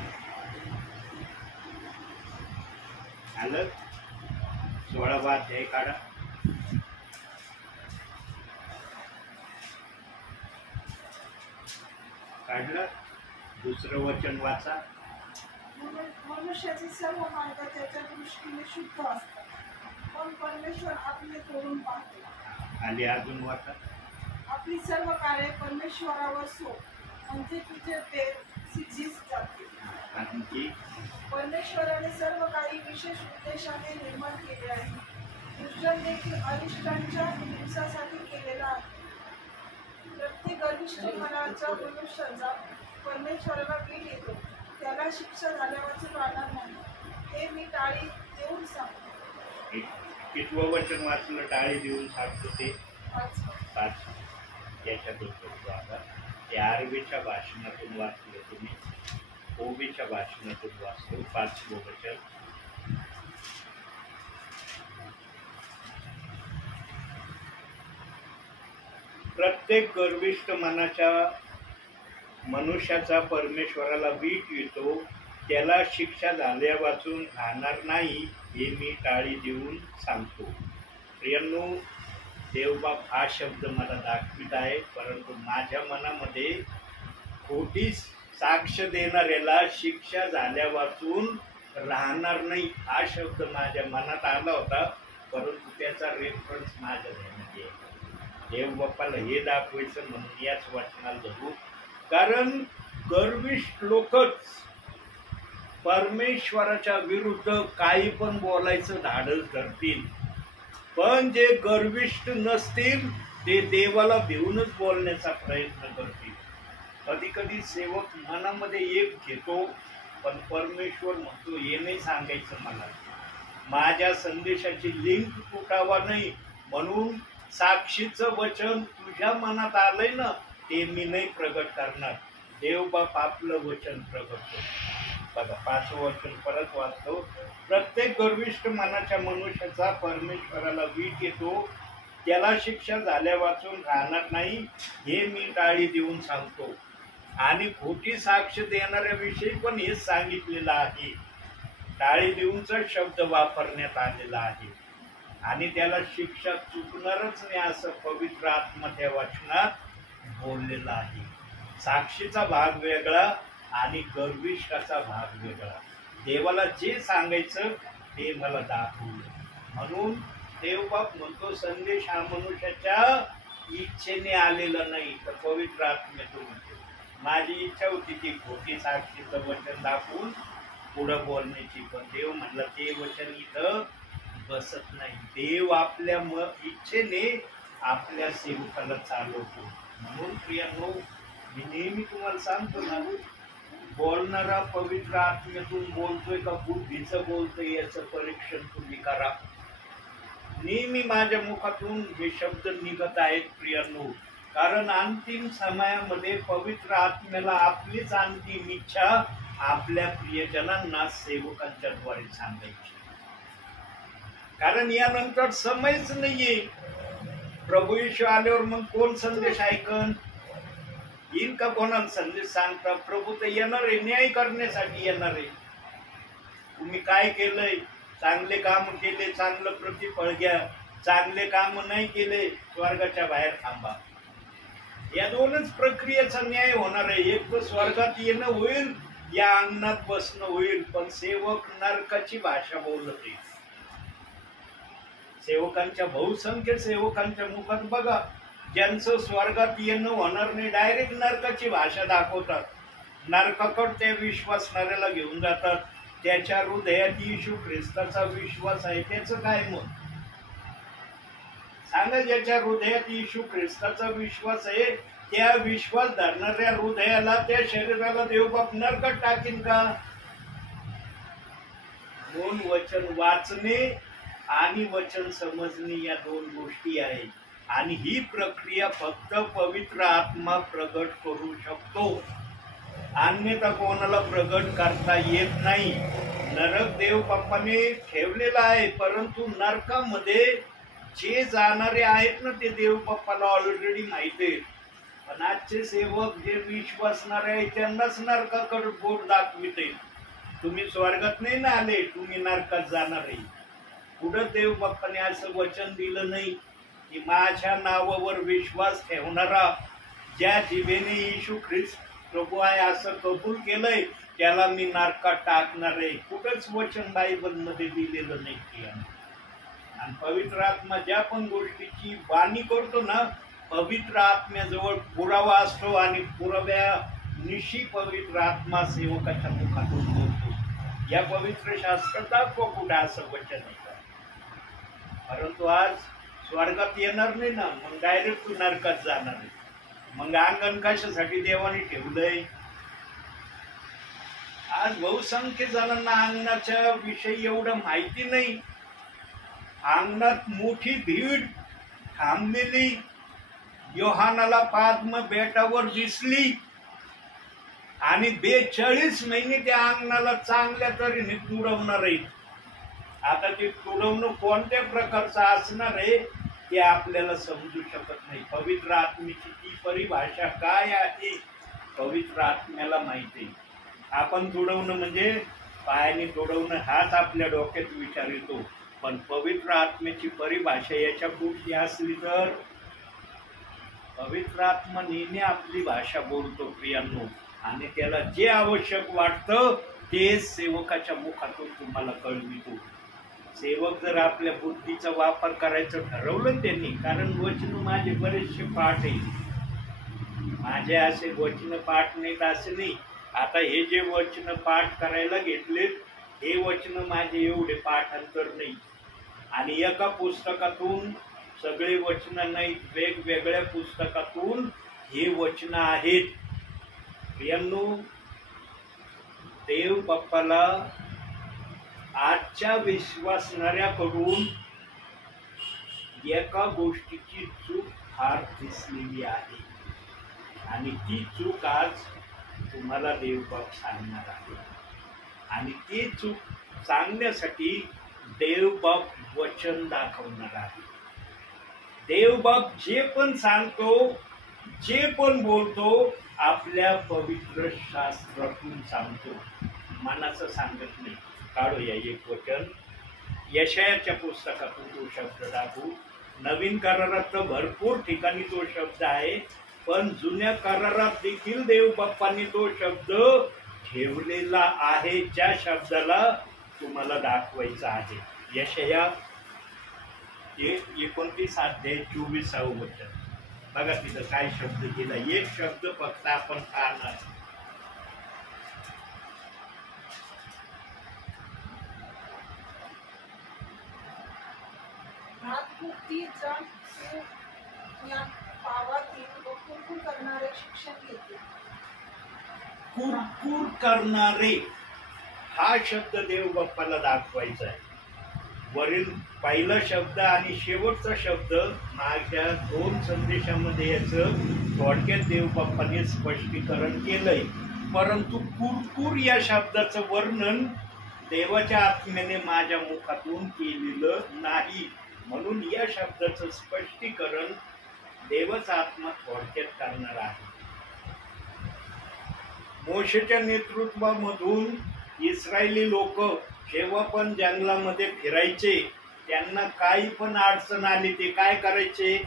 आलं 16वा अध्याय काढा. काढलं. दुसरं वचन वाचा. मनुष्याचे सर्व मार्ग त्याच्या दृष्टीने शुद्ध असतात, पण परमेश्वर आपले तोडून पाहतो. आणि अजून वाचा. आपली सर्व कार्य परमेश्वरावर सोड, म्हणजे तुझे ते सिद्धीस जातील. आणखी परमेश्वराने सर्व काही विशेष उद्देशाने निर्माण केले आहे. सृजन देखील अरिष्टांच्या दिवसासाठी केलेला आहे. प्रत्येक अरिष्ट मनाचा मनुष्याचा परमेश्वराला वीट येतो, त्याला शिक्षा झाल्यावरच राहणार नाही, हे मी टाळी देऊन सांगतो. कितवं वचन वाचलं टाळी देऊन सांगतो ते? 5. याच्यातून आता ते आरबीच्या भाषणातून वाचलं तुम्ही, ओबीच्या भाषणातून वाचतो 5वं वचन. प्रत्येक गर्विष्ठ मनाच्या मनुष्याचा परमेश्वराला वीट येतो, त्याला शिक्षा झाल्या वाचून राहणार नाही, हे मी टाळी देऊन सांगतो. प्रियांनो, देवबाप हा शब्द मला दाखवित आहे, परंतु माझ्या मनामध्ये खोटी साक्ष देणाऱ्याला शिक्षा झाल्या वाचून राहणार नाही हा शब्द माझ्या मनात आला होता, परंतु त्याचा रेफरन्स माझ्या ध्यानात येईल. देवबाप्पाला हे दाखवायचं म्हणून याच वचनाला धरू. कारण गर्विष्ठ लोकच परमेश्वराच्या विरुद्ध काही पण बोलायचं धाडस धरतील, पण जे गर्विष्ठ नसतील ते देवाला भिवूनच बोलण्याचा प्रयत्न करतील. कधी कधी सेवक मनामध्ये एक घेतो, पण परमेश्वर म्हणतो हे नाही सांगायचं मला, माझ्या संदेशाची लिंक तुटावा नाही म्हणून साक्षीचं वचन तुझ्या मनात आलंय ना ते मी नाही प्रगट करणार. देवबाप आपलं वचन प्रगट करतो. बघा 5वं वचन परत वाचतो. प्रत्येक गर्विष्ठ मनाच्या मनुष्याचा परमेश्वराला वीट येतो, त्याला शिक्षा झाल्या वाचून राहणार नाही, हे मी टाळी देऊन सांगतो. आणि खोटी साक्ष देणाऱ्याविषयी पण हेच सांगितलेलं आहे. टाळी देऊनचा शब्द वापरण्यात आलेला आहे आणि त्याला शिक्षा चुकणारच नाही असं पवित्र आत्मा त्या वचनात बोललेला आहे. साक्षीचा भाग वेगळा आणि गर्विष्ठाचा भाग वेगळा. देवाला जे सांगायचं ते मला दाखवलं म्हणून देवबाप म्हणतो संदेश हा मनुष्याच्या इच्छेने आलेला नाही, तर पवित्र आत्म्यातून माझी इच्छा होती ती खोटी साक्षीचं वचन दाखवून पुढं बोलण्याची, पण देव म्हणला ते वचन इथं बसत नाही. देव आपल्या इच्छेने आपल्या सेवकाला चालवतो. म्हणून प्रियांनो, मी नेहमी तुम्हाला सांगतो ना, बोलणारा पवित्र आत्म्यातून बोलतोय का बुद्धीचं बोलतोय याचं परीक्षण तुम्ही करा. नेहमी माझ्या मुखातून हे शब्द निघत आहेत प्रियांनो, कारण अंतिम समयामध्ये पवित्र आत्म्याला आपलीच अंतिम इच्छा आपल्या प्रियजनांना सेवकांच्या द्वारे सांगायची. कारण यानंतर समयच नाहीये. प्रभू येशू आल्यावर मग कोण संदेश ऐकन? येईल का कोणाला संदेश सांगता? प्रभू तर येणार आहे, न्याय करण्यासाठी येणार आहे. तुम्ही काय केलंय? चांगले काम केले, चांगलं प्रतिफळ घ्या. चांगले काम नाही केले, स्वर्गाच्या बाहेर थांबा. या दोनच प्रक्रियेचा न्याय होणार आहे. एक तर स्वर्गात येणं होईल, या अंगणात बसणं होईल. पण सेवक नरकाची भाषा बोलत आहे. सेवकांच्या बहुसंख्य सेवकांच्या मुखात बघा, ज्यांचं स्वर्गात येणं होणार नाही, डायरेक्ट नरकाची भाषा दाखवतात. नरकाकडे ते विश्वासणाऱ्याला घेऊन जातात. त्याच्या हृदयात येशू ख्रिस्ताचा विश्वास आहे, त्याचं काय मत सांगा? ज्याच्या हृदयात येशू ख्रिस्ताचा विश्वास आहे, त्या विश्वास धरणाऱ्या हृदयाला, त्या शरीराला देवबाप नरकात टाकीन का? दोन वचन वाचणे आणि वचन समजणे या दोन गोष्टी आहेत. आणि ही प्रक्रिया फक्त पवित्र आत्मा प्रगट करू शकतो, अन्यथा कोणाला प्रगट करता येत नाही. नरक देव बाप्पाने ठेवलेला आहे, परंतु नरकामध्ये जे जाणारे आहेत ना, ते देव बाप्पाला ऑलरेडी माहिती आहे. पण आजचे सेवक जे विश्वासणारे आहेत, त्यांनाच नरकाकडे बोट दाखविते. तुम्ही स्वर्गात नाही ना आले, तुम्ही नरकात जाणार आहे. पुढं देव बाप्पाने असं वचन दिलं नाही की माझ्या नावावर विश्वास ठेवणारा, ज्या जिभेने येशू ख्रिस्त प्रभू आहे असं कबूल केलंय, त्याला मी नरकात टाकणार आहे. कुठंच वचन बायबल मध्ये दिलेलं नाही. आणि पवित्र आत्मा ज्या पण गोष्टीची वाणी करतो ना, पवित्र आत्म्याजवळ पुरावा असतो आणि पुराव्या निशी पवित्र आत्मा सेवकाच्या मुखातून बोलतो. या पवित्र शास्त्रात दाखवा कुठं असं वचन आहे. परंतु आज स्वर्गात येणार नाही ना, मग डायरेक्ट तू नरकात जाणार आहे. मग अंगण कशासाठी देवाने ठेवलंय? आज बहुसंख्य जणांना अंगणाच्या विषयी एवढं माहिती नाही. अंगणात मोठी भीड थांबलेली योहानाला पाद्म बेटावर दिसली आणि 42 महिने त्या अंगणाला चांगल्या तऱ्हेने तुडवणार आहे. आता ते तुडवणं कोणत्या प्रकारचं असणार आहे ते आपल्याला समजू शकत नाही. पवित्र आत्म्याची ती परिभाषा काय आहे पवित्र आत्म्याला माहिती. आपण तुडवणं म्हणजे पायाने तुडवणं हाच आपल्या डोक्यात विचार येतो, पण पवित्र आत्म्याची परिभाषा याच्या पुढची असली तर पवित्र आत्मा नेहमी आपली भाषा बोलतो प्रियांनो, आणि त्याला जे आवश्यक वाटतं ते सेवकाच्या मुखातून तुम्हाला कळवितो. सेवक जर आपल्या बुद्धीचा वापर करायचं ठरवलं त्यांनी, कारण वचन माझे बरेचसे पाठ आहे, माझे असे वचन पाठ नाहीत असं नाही. आता हे जे वचन पाठ करायला घेतले हे वचन माझे एवढे पाठांतर नाही, आणि एका पुस्तकातून सगळे वचन नाहीत, वेगवेगळ्या पुस्तकातून हे वचन आहेत. प्रियांनो, देव बाप्पाला आजच्या विश्वासणाऱ्याकडून एका गोष्टीची चूक फार दिसलेली आहे, आणि ती चूक आज तुम्हाला देवबाप सांगणार आहे. आणि ती चूक सांगण्यासाठी देवबाप वचन दाखवणार आहे. देवबाप जे पण सांगतो, जे पण बोलतो, आपल्या पवित्र शास्त्रातून सांगतो, मनाचं सांगत नाही. काढूया एक वचन यशायाच्या पुस्तकातून तो शब्द दाखवू. नवीन करारात तर भरपूर ठिकाणी तो शब्द आहे, पण जुन्या करारात देखील देव बाप्पांनी तो शब्द ठेवलेला आहे, ज्या शब्दाला तुम्हाला दाखवायचा आहे. यशाया 29 अध्याय 24 वचन. बघा तिथं काय शब्द दिला, एक शब्द फक्त आपण पाहणार. कुरकुर करणारे हा शब्द देव बाप्पाला दाखवायचा आहे. वरील पहिला शब्द आणि शेवटचा शब्द माझ्या 2 संदेशामध्ये याचं थोडक्यात देव बाप्पाने स्पष्टीकरण केलंय. परंतु कुरकुर या शब्दाचं वर्णन देवाच्या आत्म्याने माझ्या मुखातून केलेलं नाही. म्हणून या शब्दाचं स्पष्टीकरण देवाचा आत्मा थोडक्यात करणार आहे. मोशेच्या नेतृत्वामधून इस्रायली लोक जेव्हा पण जंगलामध्ये फिरायचे, त्यांना काही पण अडचण आली ते काय करायचे,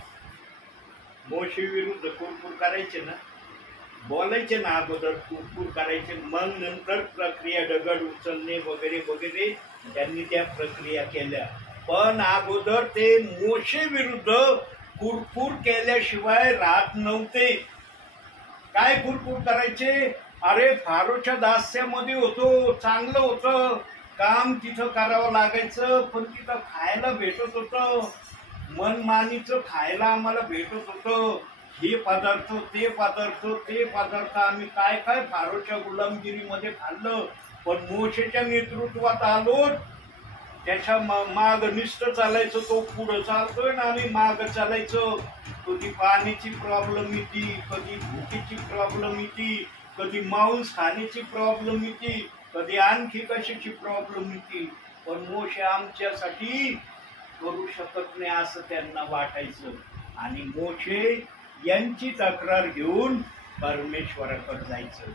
मोशे विरुद्ध कुरकुर करायचे ना, बोलायचे ना, अगोदर कुरकुर करायचे, मग नंतर प्रक्रिया दगड उचलणे वगैरे वगैरे त्यांनी त्या प्रक्रिया केल्या. पण अगोदर ते मोशे विरुद्ध कुरकुर केल्याशिवाय राहत नव्हते. काय कुरकुर करायचे, अरे फारोच्या दास्यामध्ये होतो, चांगलं होतं काम, तिथं करावं लागायचं, पण तिथं खायला भेटत होतं, मनमानीचं खायला आम्हाला भेटत होतं, हे पदार्थ ते पदार्थ ते पदार्थ आम्ही काय काय फारोच्या गुलामगिरीमध्ये खाल्लं. पण मोशेच्या नेतृत्वात आलो, त्याच्या माग निष्ठ चालायचं, तो पुढं चालतोय ना आम्ही माग चालायचं. कधी पाण्याची प्रॉब्लेम येते, कधी भुकीची प्रॉब्लेम येते, कधी मांस खाण्याची प्रॉब्लेम येते, कधी आणखी कशाची प्रॉब्लेम येते. पण मोशे आमच्यासाठी करू शकत नाही असं त्यांना वाटायचं. आणि मोशे यांची तक्रार घेऊन परमेश्वराकडे जायचं.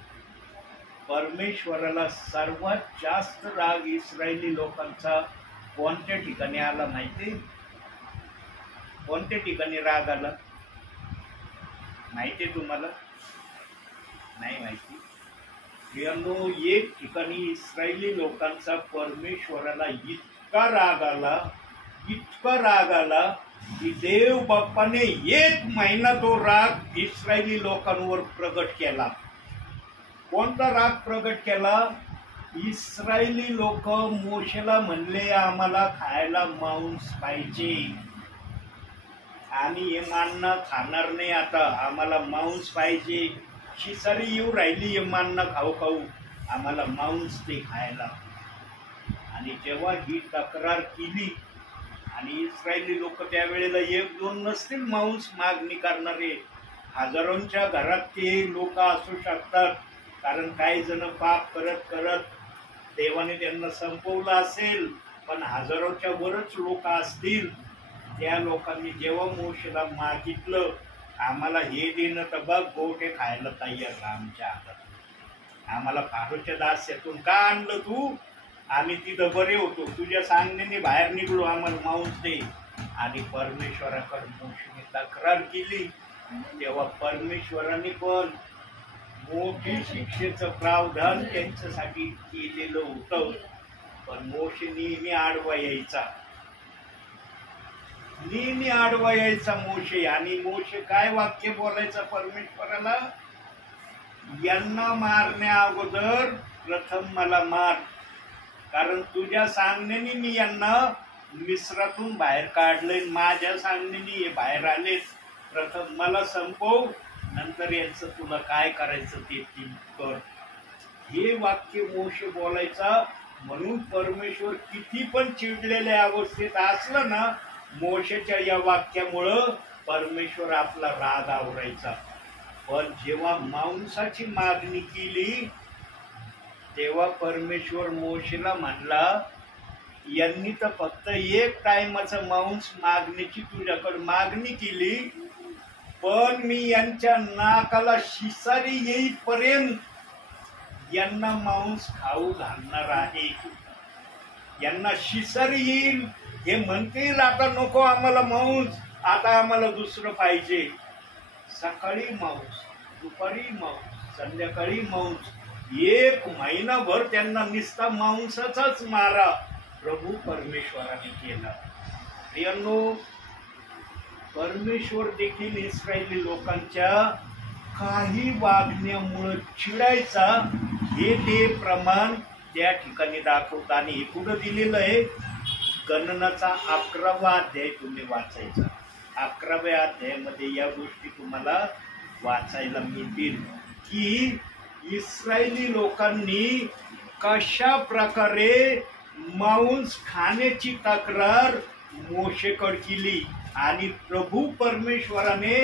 परमेश्वराला सर्वात जास्त राग इस्रायली लोकांचा कोणत्या ठिकाणी आला माहिती? कोणत्या ठिकाणी राग आला माहिती तुम्हाला? नाही माहिती? एक ठिकाणी इस्रायली लोकांचा परमेश्वराला इतका राग आला की देव बाप्पाने 1 महिना तो राग इस्रायली लोकांवर प्रगट केला. कोणता राग प्रगट केला? इस्रायली लोक मोशेला म्हणले आम्हाला खायला मांस पाहिजे, आम्ही हे मानणं खाणार नाही, आता आम्हाला मांस पाहिजे. शिसारी येऊ राहिली हे मानणं खाऊ खाऊ, आम्हाला मांस ते खायला. आणि जेव्हा ही तक्रार केली, आणि इस्रायली लोक त्यावेळेला 1-2 नसतील मांस मागणी करणारे, हजारोंच्या घरात ते लोक असू शकतात. कारण काही जण पाप करत करत देवाने त्यांना संपवलं असेल, पण हजारोच्या वरच लोक असतील. त्या लोकांनी जेव्हा मोशेला मागितलं आम्हाला हे देणं तर बघ गोटे खायला तयार आमच्या हातात, आम्हाला फारोच्या दास्यातून का आणलं तू, आम्ही तिथं बरे होतो, तुझ्या सांगण्याने बाहेर निघलो, आम्हाला मांस दे. आणि परमेश्वराकडे मोशेने तक्रार केली. तेव्हा परमेश्वराने पण मोठी शिक्षेचं प्रावधान त्यांच्यासाठी केलेलं होतं. पण मोशे नेहमी आडवा यायचा मोशे. आणि मोशे काय वाक्य बोलायचा परमेश्वराला, यांना मारण्या अगोदर प्रथम मला मार, कारण तुझ्या सांगण्याने मी यांना मिस्रातून बाहेर काढलंय, माझ्या सांगण्याने हे बाहेर आले, प्रथम मला संपव, नंतर यांचं तुला काय करायचं ते कर. हे वाक्य मोशे बोलायचा. म्हणून परमेश्वर किती पण चिडलेल्या अवस्थेत असलं ना, मोशेच्या या वाक्यामुळं परमेश्वर आपला राग आवरायचा. पण जेव्हा मांसाची मागणी केली तेव्हा परमेश्वर मोशेला म्हणला, यांनी तर फक्त 1 टाइमाचं मांस मागण्याची तुझ्याकडे मागणी केली, पण मी यांच्या नाकाला शिसारी येईपर्यंत यांना मांस खाऊ घालणार आहे. यांना शिसारी येईल, हे म्हणतील आता नको आम्हाला मांस, आता आम्हाला दुसरं पाहिजे. सकाळी मांस, दुपारी मांस, संध्याकाळी मांस, 1 महिनाभर त्यांना निस्ता मांसाचाच मारा प्रभू परमेश्वराने केला. प्रियांनो, परमेश्वर देखील इस्रायली लोकांच्या काही वागण्यामुळे चिडायचा, हे ते प्रमाण त्या ठिकाणी दाखवत. आणि हे कुठं दिलेलं आहे? गणनाचा 11वा अध्याय तुम्ही वाचायचा. 11व्या अध्यायामध्ये या गोष्टी तुम्हाला वाचायला मिळतील की इस्रायली लोकांनी कशा प्रकारे मांस खाण्याची तक्रार मोशेकडे केली आणि प्रभू परमेश्वराने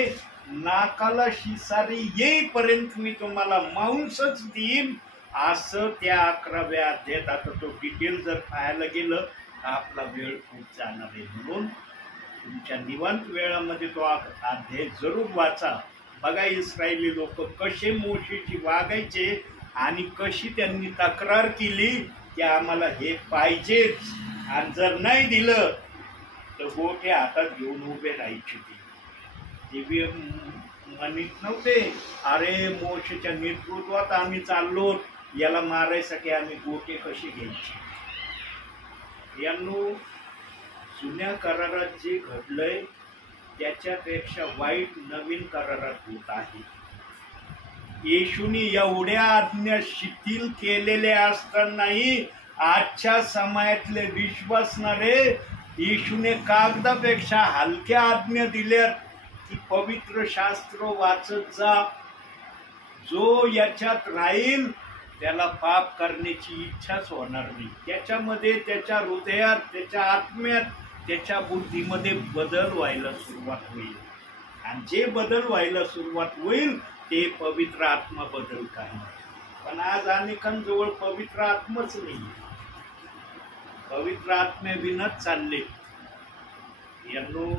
नाकाला शिसारी येईपर्यंत मी तुम्हाला मांसच देईन असं त्या 11व्या अध्यायात. आता तो डिटेल जर पाहायला गेलं तर आपला वेळ खूप जाणार आहे, म्हणून तुमच्या निवांत वेळामध्ये तो अध्याय जरूर वाचा. बघा इस्रायली लोक कसे मोशेची वागायचे आणि कशी त्यांनी तक्रार केली की आम्हाला हे पाहिजेच, आणि जर नाही दिलं तर गोठे हातात घेऊन उभे राहायचे. ते म्हणत नव्हते अरे मोशेच्या नेतृत्वात आम्ही चाललो, याला मारायसाठी आम्ही गोटे कसे घ्यायचे. यांनो, जुन्या करारात जे घडलंय त्याच्यापेक्षा वाईट नवीन करारात होत आहे. येशूने एवढ्या आज्ञा शिथिल केलेल्या असतानाही आजच्या समाजातले विश्वासणारे येशूने कागदापेक्षा हलक्या आज्ञा दिल्या की पवित्र शास्त्र वाचत जा. जो याच्यात राहील त्याला पाप करण्याची इच्छाच होणार नाही. त्याच्यामध्ये, त्याच्या हृदयात, त्याच्या आत्म्यात, त्याच्या बुद्धीमध्ये बदल व्हायला सुरुवात होईल. आणि जे बदल व्हायला सुरुवात होईल ते पवित्र आत्मा बदल काही. पण आज अनेकांजवळ पवित्र आत्माच नाही. पवित्र आत्म्याविनाच चालले. यांनो,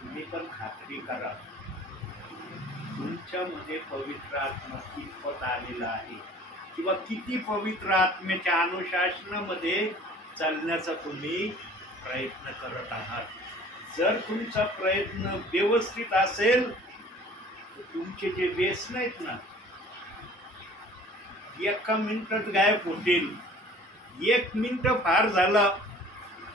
तुम्ही पण खात्री करा तुमच्यामध्ये पवित्र आत्मा कितपत आलेला आहे किंवा किती पवित्र आत्म्याच्या अनुशासनामध्ये चालण्याचा तुम्ही प्रयत्न करत आहात. जर तुमचा प्रयत्न व्यवस्थित असेल तर तुमचे जे व्यसन आहेत ना, एका मिनिटात गायब होतील. 1 मिनिट फार झालं.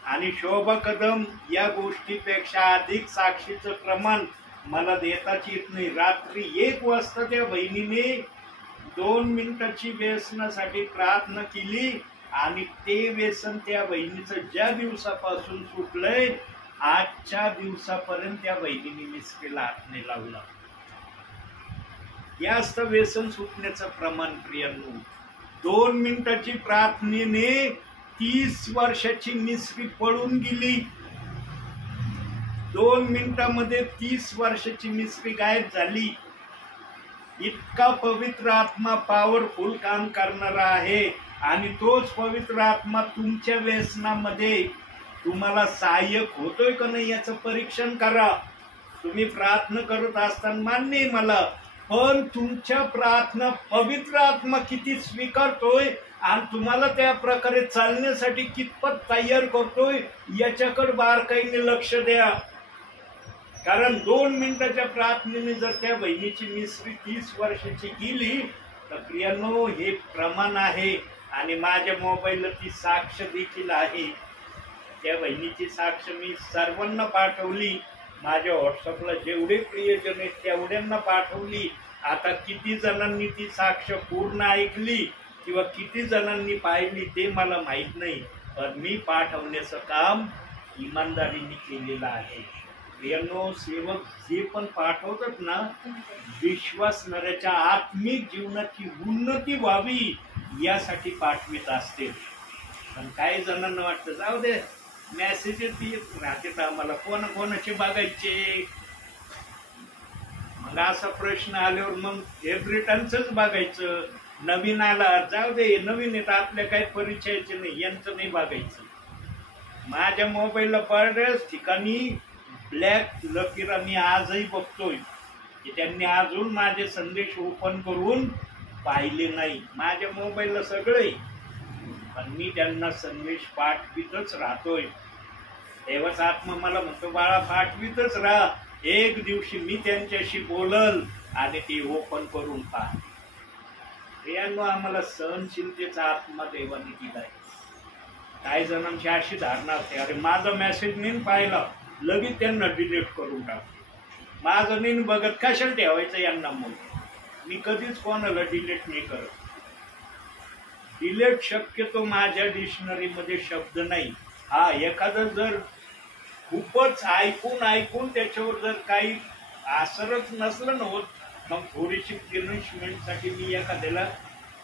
आणि शोभा कदम या गोष्टीपेक्षा अधिक साक्षीचं प्रमाण मला देताच येत नाही. रात्री 1 वाजता त्या बहिणीने 2 मिनिटाची व्यसनासाठी प्रार्थना केली आणि ते व्यसन त्या बहिणीचं ज्या दिवसापासून सुटलंय आजच्या दिवसापर्यंत त्या बहिणीने मिस्त्रीला हात नाही लावला. जास्त व्यसन सुटण्याचं प्रमाण प्रियांनो. 2 मिनिटाची प्रार्थनेने 30 वर्षाची मिस्त्री पळून गेली. 2 मिनिटामध्ये 30 वर्षाची मिस्त्री गायब झाली. इतका पवित्र आत्मा पॉवरफुल काम करणारा आहे. आणि तोच पवित्र आत्मा तुमच्या व्यसनामध्ये तुम्हाला सहाय्यक होतोय का नाही याचं परीक्षण करा. तुम्ही प्रार्थना करत असताना मान्य आहे मला, पण तुमच्या प्रार्थना पवित्र आत्मा किती स्वीकारतोय आणि तुम्हाला त्या प्रकारे चालण्यासाठी कितपत तयार करतोय याच्याकडे बारकाईने लक्ष द्या. कारण 2 मिनिटाच्या प्रार्थनेने जर त्या बहिणीची मिस्त्री 30 वर्षाची गेली तर प्रियांनो हे प्रमाण आहे. आणि माझ्या मोबाईलला ती साक्ष देखील आहे. त्या बहिणीची साक्ष मी सर्वांना पाठवली. माझ्या व्हॉट्सअपला जेवढे प्रियजन आहेत तेवढ्यांना पाठवली. आता किती जणांनी ती साक्ष पूर्ण ऐकली किंवा किती जणांनी पाहिली ते मला माहित नाही, पण मी पाठवण्याचं काम इमानदारीने केलेलं आहे. प्रियांनो, सेवक जे पण पाठवतात ना, विश्वासणाऱ्याच्या आत्मिक जीवनाची उन्नती व्हावी यासाठी पाठवित असते. पण काही जणांना वाटतं जाऊ दे, मेसेजेस येत राहतात आम्हाला, कोणाचे बघायचे. मग असा प्रश्न आल्यावर मग एव्हरिटनच बघायचं. नवीन आला जाऊ दे, नवीन येत आपल्या काही परिचयाचे नाही, यांचं नाही बघायचं. माझ्या मोबाईलला बऱ्याच ठिकाणी ब्लॅक लकीर मी आजही बघतोय की त्यांनी अजून माझे संदेश ओपन करून पाहिले नाही. माझ्या मोबाईलला सगळे, पण मी त्यांना संदेश पाठवितच राहतोय. देवाचा आत्मा मला म्हणतो बाळा पाठवितच राहा, एक दिवशी मी त्यांच्याशी बोलल आणि ते ओपन करून पहा. यांना आम्हाला सहनशीलतेचा आत्मा देवाने दिलाय. काही जणांची अशी धारणा असते, अरे माझा मेसेज मी पाहिला लगेच त्यांना डिलीट करून टाकतो. माझं नाही बघत, कशाला ठेवायचं यांना. मग मी कधीच कोणाला डिलीट नाही करत. डिलीट शक्यतो माझ्या डिक्शनरीमध्ये शब्द नाही. हा, एखादं जर खूपच ऐकून त्याच्यावर जर काही असरच नसलं ना होत, मग थोडीशी पनिशमेंटसाठी मी एखाद्याला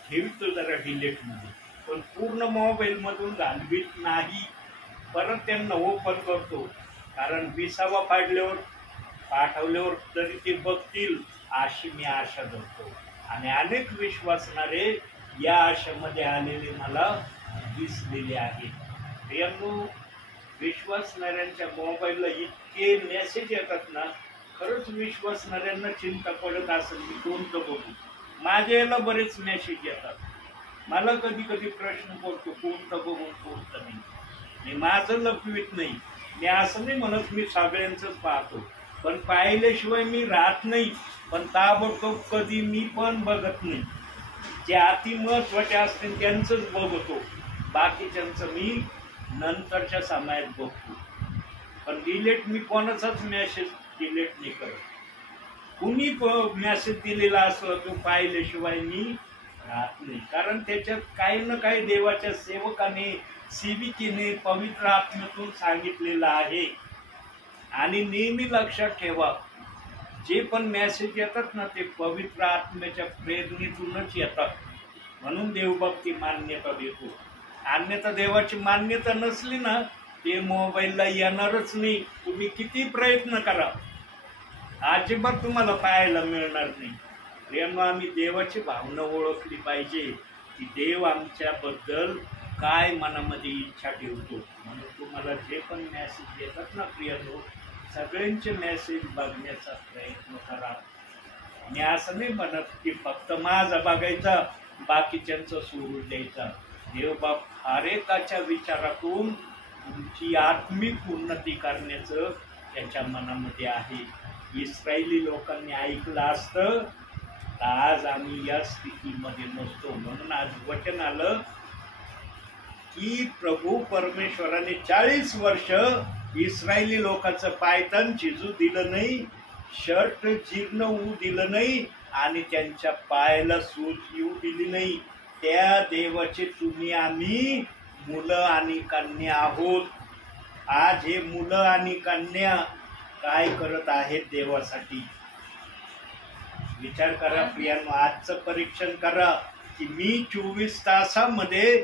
ठेवतो जरा डिलीट मध्ये, पण पूर्ण मोबाईल मधून घालवीत नाही. परत त्यांना ओपन करतो, कारण 20वा पाठवल्यावर तरी ते बघतील अशी मी आशा धरतो. आणि अनेक विश्वासणारे या आशेमध्ये आलेले मला दिसलेले आहेत. यांनो, विश्वासणाऱ्यांच्या मोबाईलला इतके मेसेज येतात ना, खरंच विश्वासणाऱ्यांना चिंता पडत असेल मी कोणतं बघू. माझ्या याला बरेच मेसेज येतात. मला कधी कधी प्रश्न पडतो कोणतं बघून कोणतं नाही. मी माझं लपवीत नाही. मी असं नाही म्हणत मी सगळ्यांचंच पाहतो, पण पाहिल्याशिवाय मी राहत नाही. पण ताबडतोब कधी मी पण बघत नाही. जे अति महत्वाचे असतील त्यांचंच बघतो, बाकीच्यांचं मी नंतरच्या समयात बघतो. पण डिलीट मी कोणाचाच मेसेज डिलीट नाही करत. कुणी मेसेज दिलेला असला तो पाहिल्याशिवाय मी राहत नाही. कारण त्याच्यात काही ना काही देवाच्या सेवकाने, सेविकेने, पवित्र आत्म्यातून सांगितलेलं आहे. आणि नेहमी लक्षात ठेवा, जे पण मेसेज येतात ना ते पवित्र आत्म्याच्या प्रेरणेतूनच येतात. म्हणून देवभक्ती मान्यता देतो. अन्यथा देवाची मान्यता नसली ना ते मोबाईलला येणारच नाही. तुम्ही किती प्रयत्न करा, अजिबात तुम्हाला पाहायला मिळणार नाही. प्रेम, आम्ही देवाची भावना ओळखली पाहिजे की देव आमच्याबद्दल काय मनामध्ये इच्छा ठेवतो. म्हणून तुम्हाला जे पण मेसेज येतात ना प्रियांनो, सगळ्यांचे मेसेज बघण्याचा प्रयत्न करा. मी असं नाही म्हणत की फक्त माझा बघायचा, बाकीच्यांचं सोडून द्यायचा. देवबाप हर एकाच्या विचारातून तुमची आत्मिक उन्नती करण्याचं त्याच्या मनामध्ये आहे. इस्रायली लोकांनी ऐकलं असतं तर आज आम्ही या स्थितीमध्ये नसतो. म्हणून आज वचन आलं की प्रभू परमेश्वराने 40 वर्ष इस्रायली लोकांचं पायतान झिजू दिलं नाही, शर्ट जीर्ण होऊ दिलं नाही आणि त्यांच्या पायाला सूज येऊ दिली नाही. त्या देवाचे तुम्ही आम्ही मुलं आणि कन्या आहोत. आज हे मुलं आणि कन्या काय करत आहेत देवासाठी? विचार करा प्रियांनो. आजचं परीक्षण करा की मी 24 तासामध्ये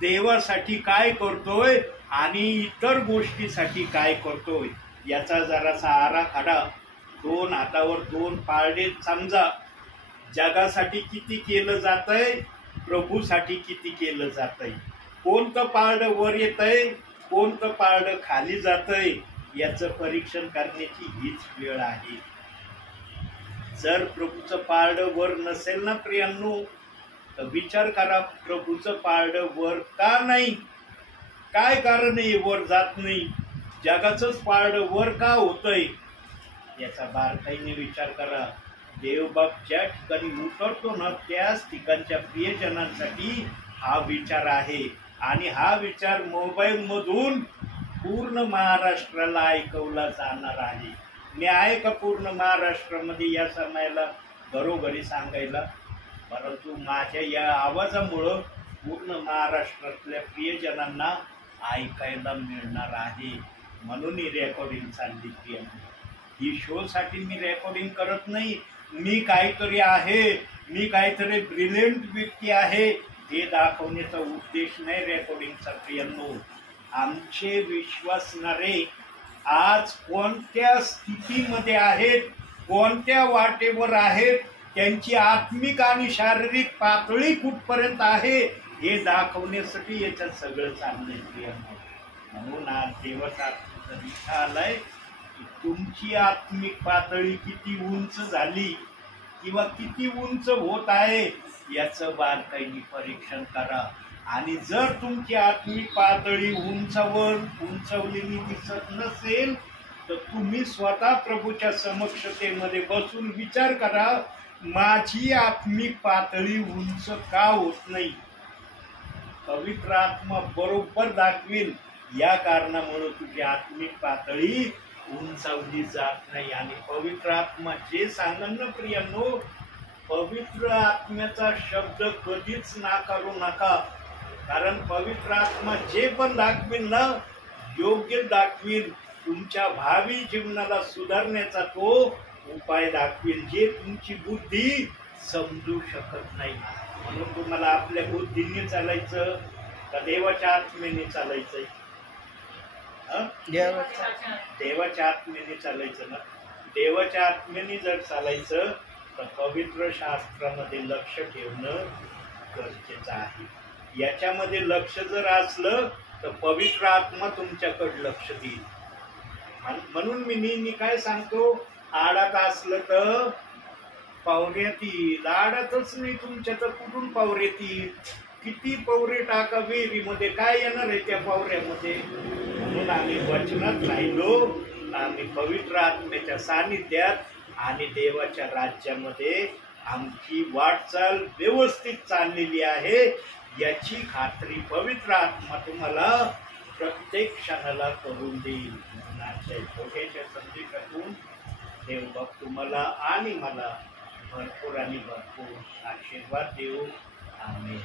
देवासाठी काय करतोय आणि इतर गोष्टीसाठी काय करतोय. याचा जरासा आराखडा 2 हातावर 2 पारडे समजा. जगासाठी किती केलं जातंय, प्रभूसाठी किती केलं जातंय, कोणतं पारडं वर येतंय, कोणतं पारडं खाली जातंय, याचं परीक्षण करण्याची हीच वेळ आहे. जर प्रभूचं पारडं वर नसेल ना प्रियांनो, तर विचार करा प्रभूचं पारडं वर का नाही? काय कारण आहे वर जात नाही? जगाचंच पारडं वर का होतंय? याचा बारकाईने विचार करा. देवबाप ज्या ठिकाणी उतरतो ना त्याच ठिकाणच्या प्रियजनांसाठी हा विचार आहे. आणि हा विचार मोबाईल मधून पूर्ण महाराष्ट्राला ऐकवला जाणार आहे. मी आहे का पूर्ण महाराष्ट्रामध्ये या समयाला घरोघरी सांगायला? परंतु माझ्या या आवाजामुळं पूर्ण महाराष्ट्रातल्या प्रियजनांना ऐकायला मिळणार आहे. म्हणून ही रेकॉर्डिंग चालली. ही शोसाठी मी रेकॉर्डिंग करत नाही. मी काहीतरी आहे, मी काहीतरी ब्रिलियंट व्यक्ती आहे हे दाखवण्याचा उद्देश नाही रेकॉर्डिंगचा. प्रियांनो, आमचे विश्वासणारे आज कोणत्या स्थितीमध्ये आहेत, कोणत्या वाटेवर आहेत, त्यांची आत्मिक आणि शारीरिक पातळी कुठपर्यंत आहे हे दाखवण्यासाठी याच्यात सगळं चाललंय प्रियांनो. म्हणून आज देवाचा इच्छा आलाय की तुमची आत्मिक पातळी किती उंच झाली किंवा किती उंच होत आहे याचं बारकाईने परीक्षण करा. आणि जर तुमची आत्मिक पातळी उंचवलेली दिसत नसेल तर तुम्ही स्वतः प्रभूच्या समक्षतेमध्ये बसून विचार करा, माझी आत्मिक पातळी उंच का होत नाही? पवित्र आत्मा बरोबर दाखवील. या कारणामुळे तुझी आत्मिक पातळी उंचावली जात नाही. आणि पवित्र आत्मा जे सांगन ना प्रियांनो, पवित्र आत्म्याचा शब्द कधीच नाकारू नका. कारण पवित्र आत्मा जे पण दाखवील ना, योग्य दाखवील. तुमच्या भावी जीवनाला सुधारण्याचा तो उपाय दाखवील, जे तुमची बुद्धी समजू शकत नाही. म्हणून तुम्हाला आपल्या बुद्धीने चालायचं का देवाच्या आत्म्याने चालायचंय? देवाच्या आत्म्याने चालायचं ना. देवाच्या आत्म्याने जर चालायचं तर पवित्र शास्त्रामध्ये लक्ष ठेवणं गरजेचं आहे. याच्यामध्ये लक्ष जर असलं तर पवित्र आत्मा तुमच्याकडे लक्ष देईल. म्हणून मी नेहमी काय सांगतो, आडात असलं तर पावऱ्यात येईल, आडातच नाही तुमच्या तर कुठून पावऱ्यात येईल? किती पवरे टाका विहिरीमध्ये, काय येणार आहे त्या पावऱ्यामध्ये? म्हणून आम्ही वचनात राहिलो, आम्ही पवित्र आत्म्याच्या सानिध्यात आणि देवाच्या राज्यामध्ये आमची वाटचाल व्यवस्थित चाललेली आहे, याची खात्री पवित्र आत्मा तुम्हाला प्रत्येक क्षणाला करून देईल. आजच्या छोट्याशा संदेशातून देवबाप तुम्हाला आणि मला भरपूर आणि भरपूर आशीर्वाद देऊ. आमेन.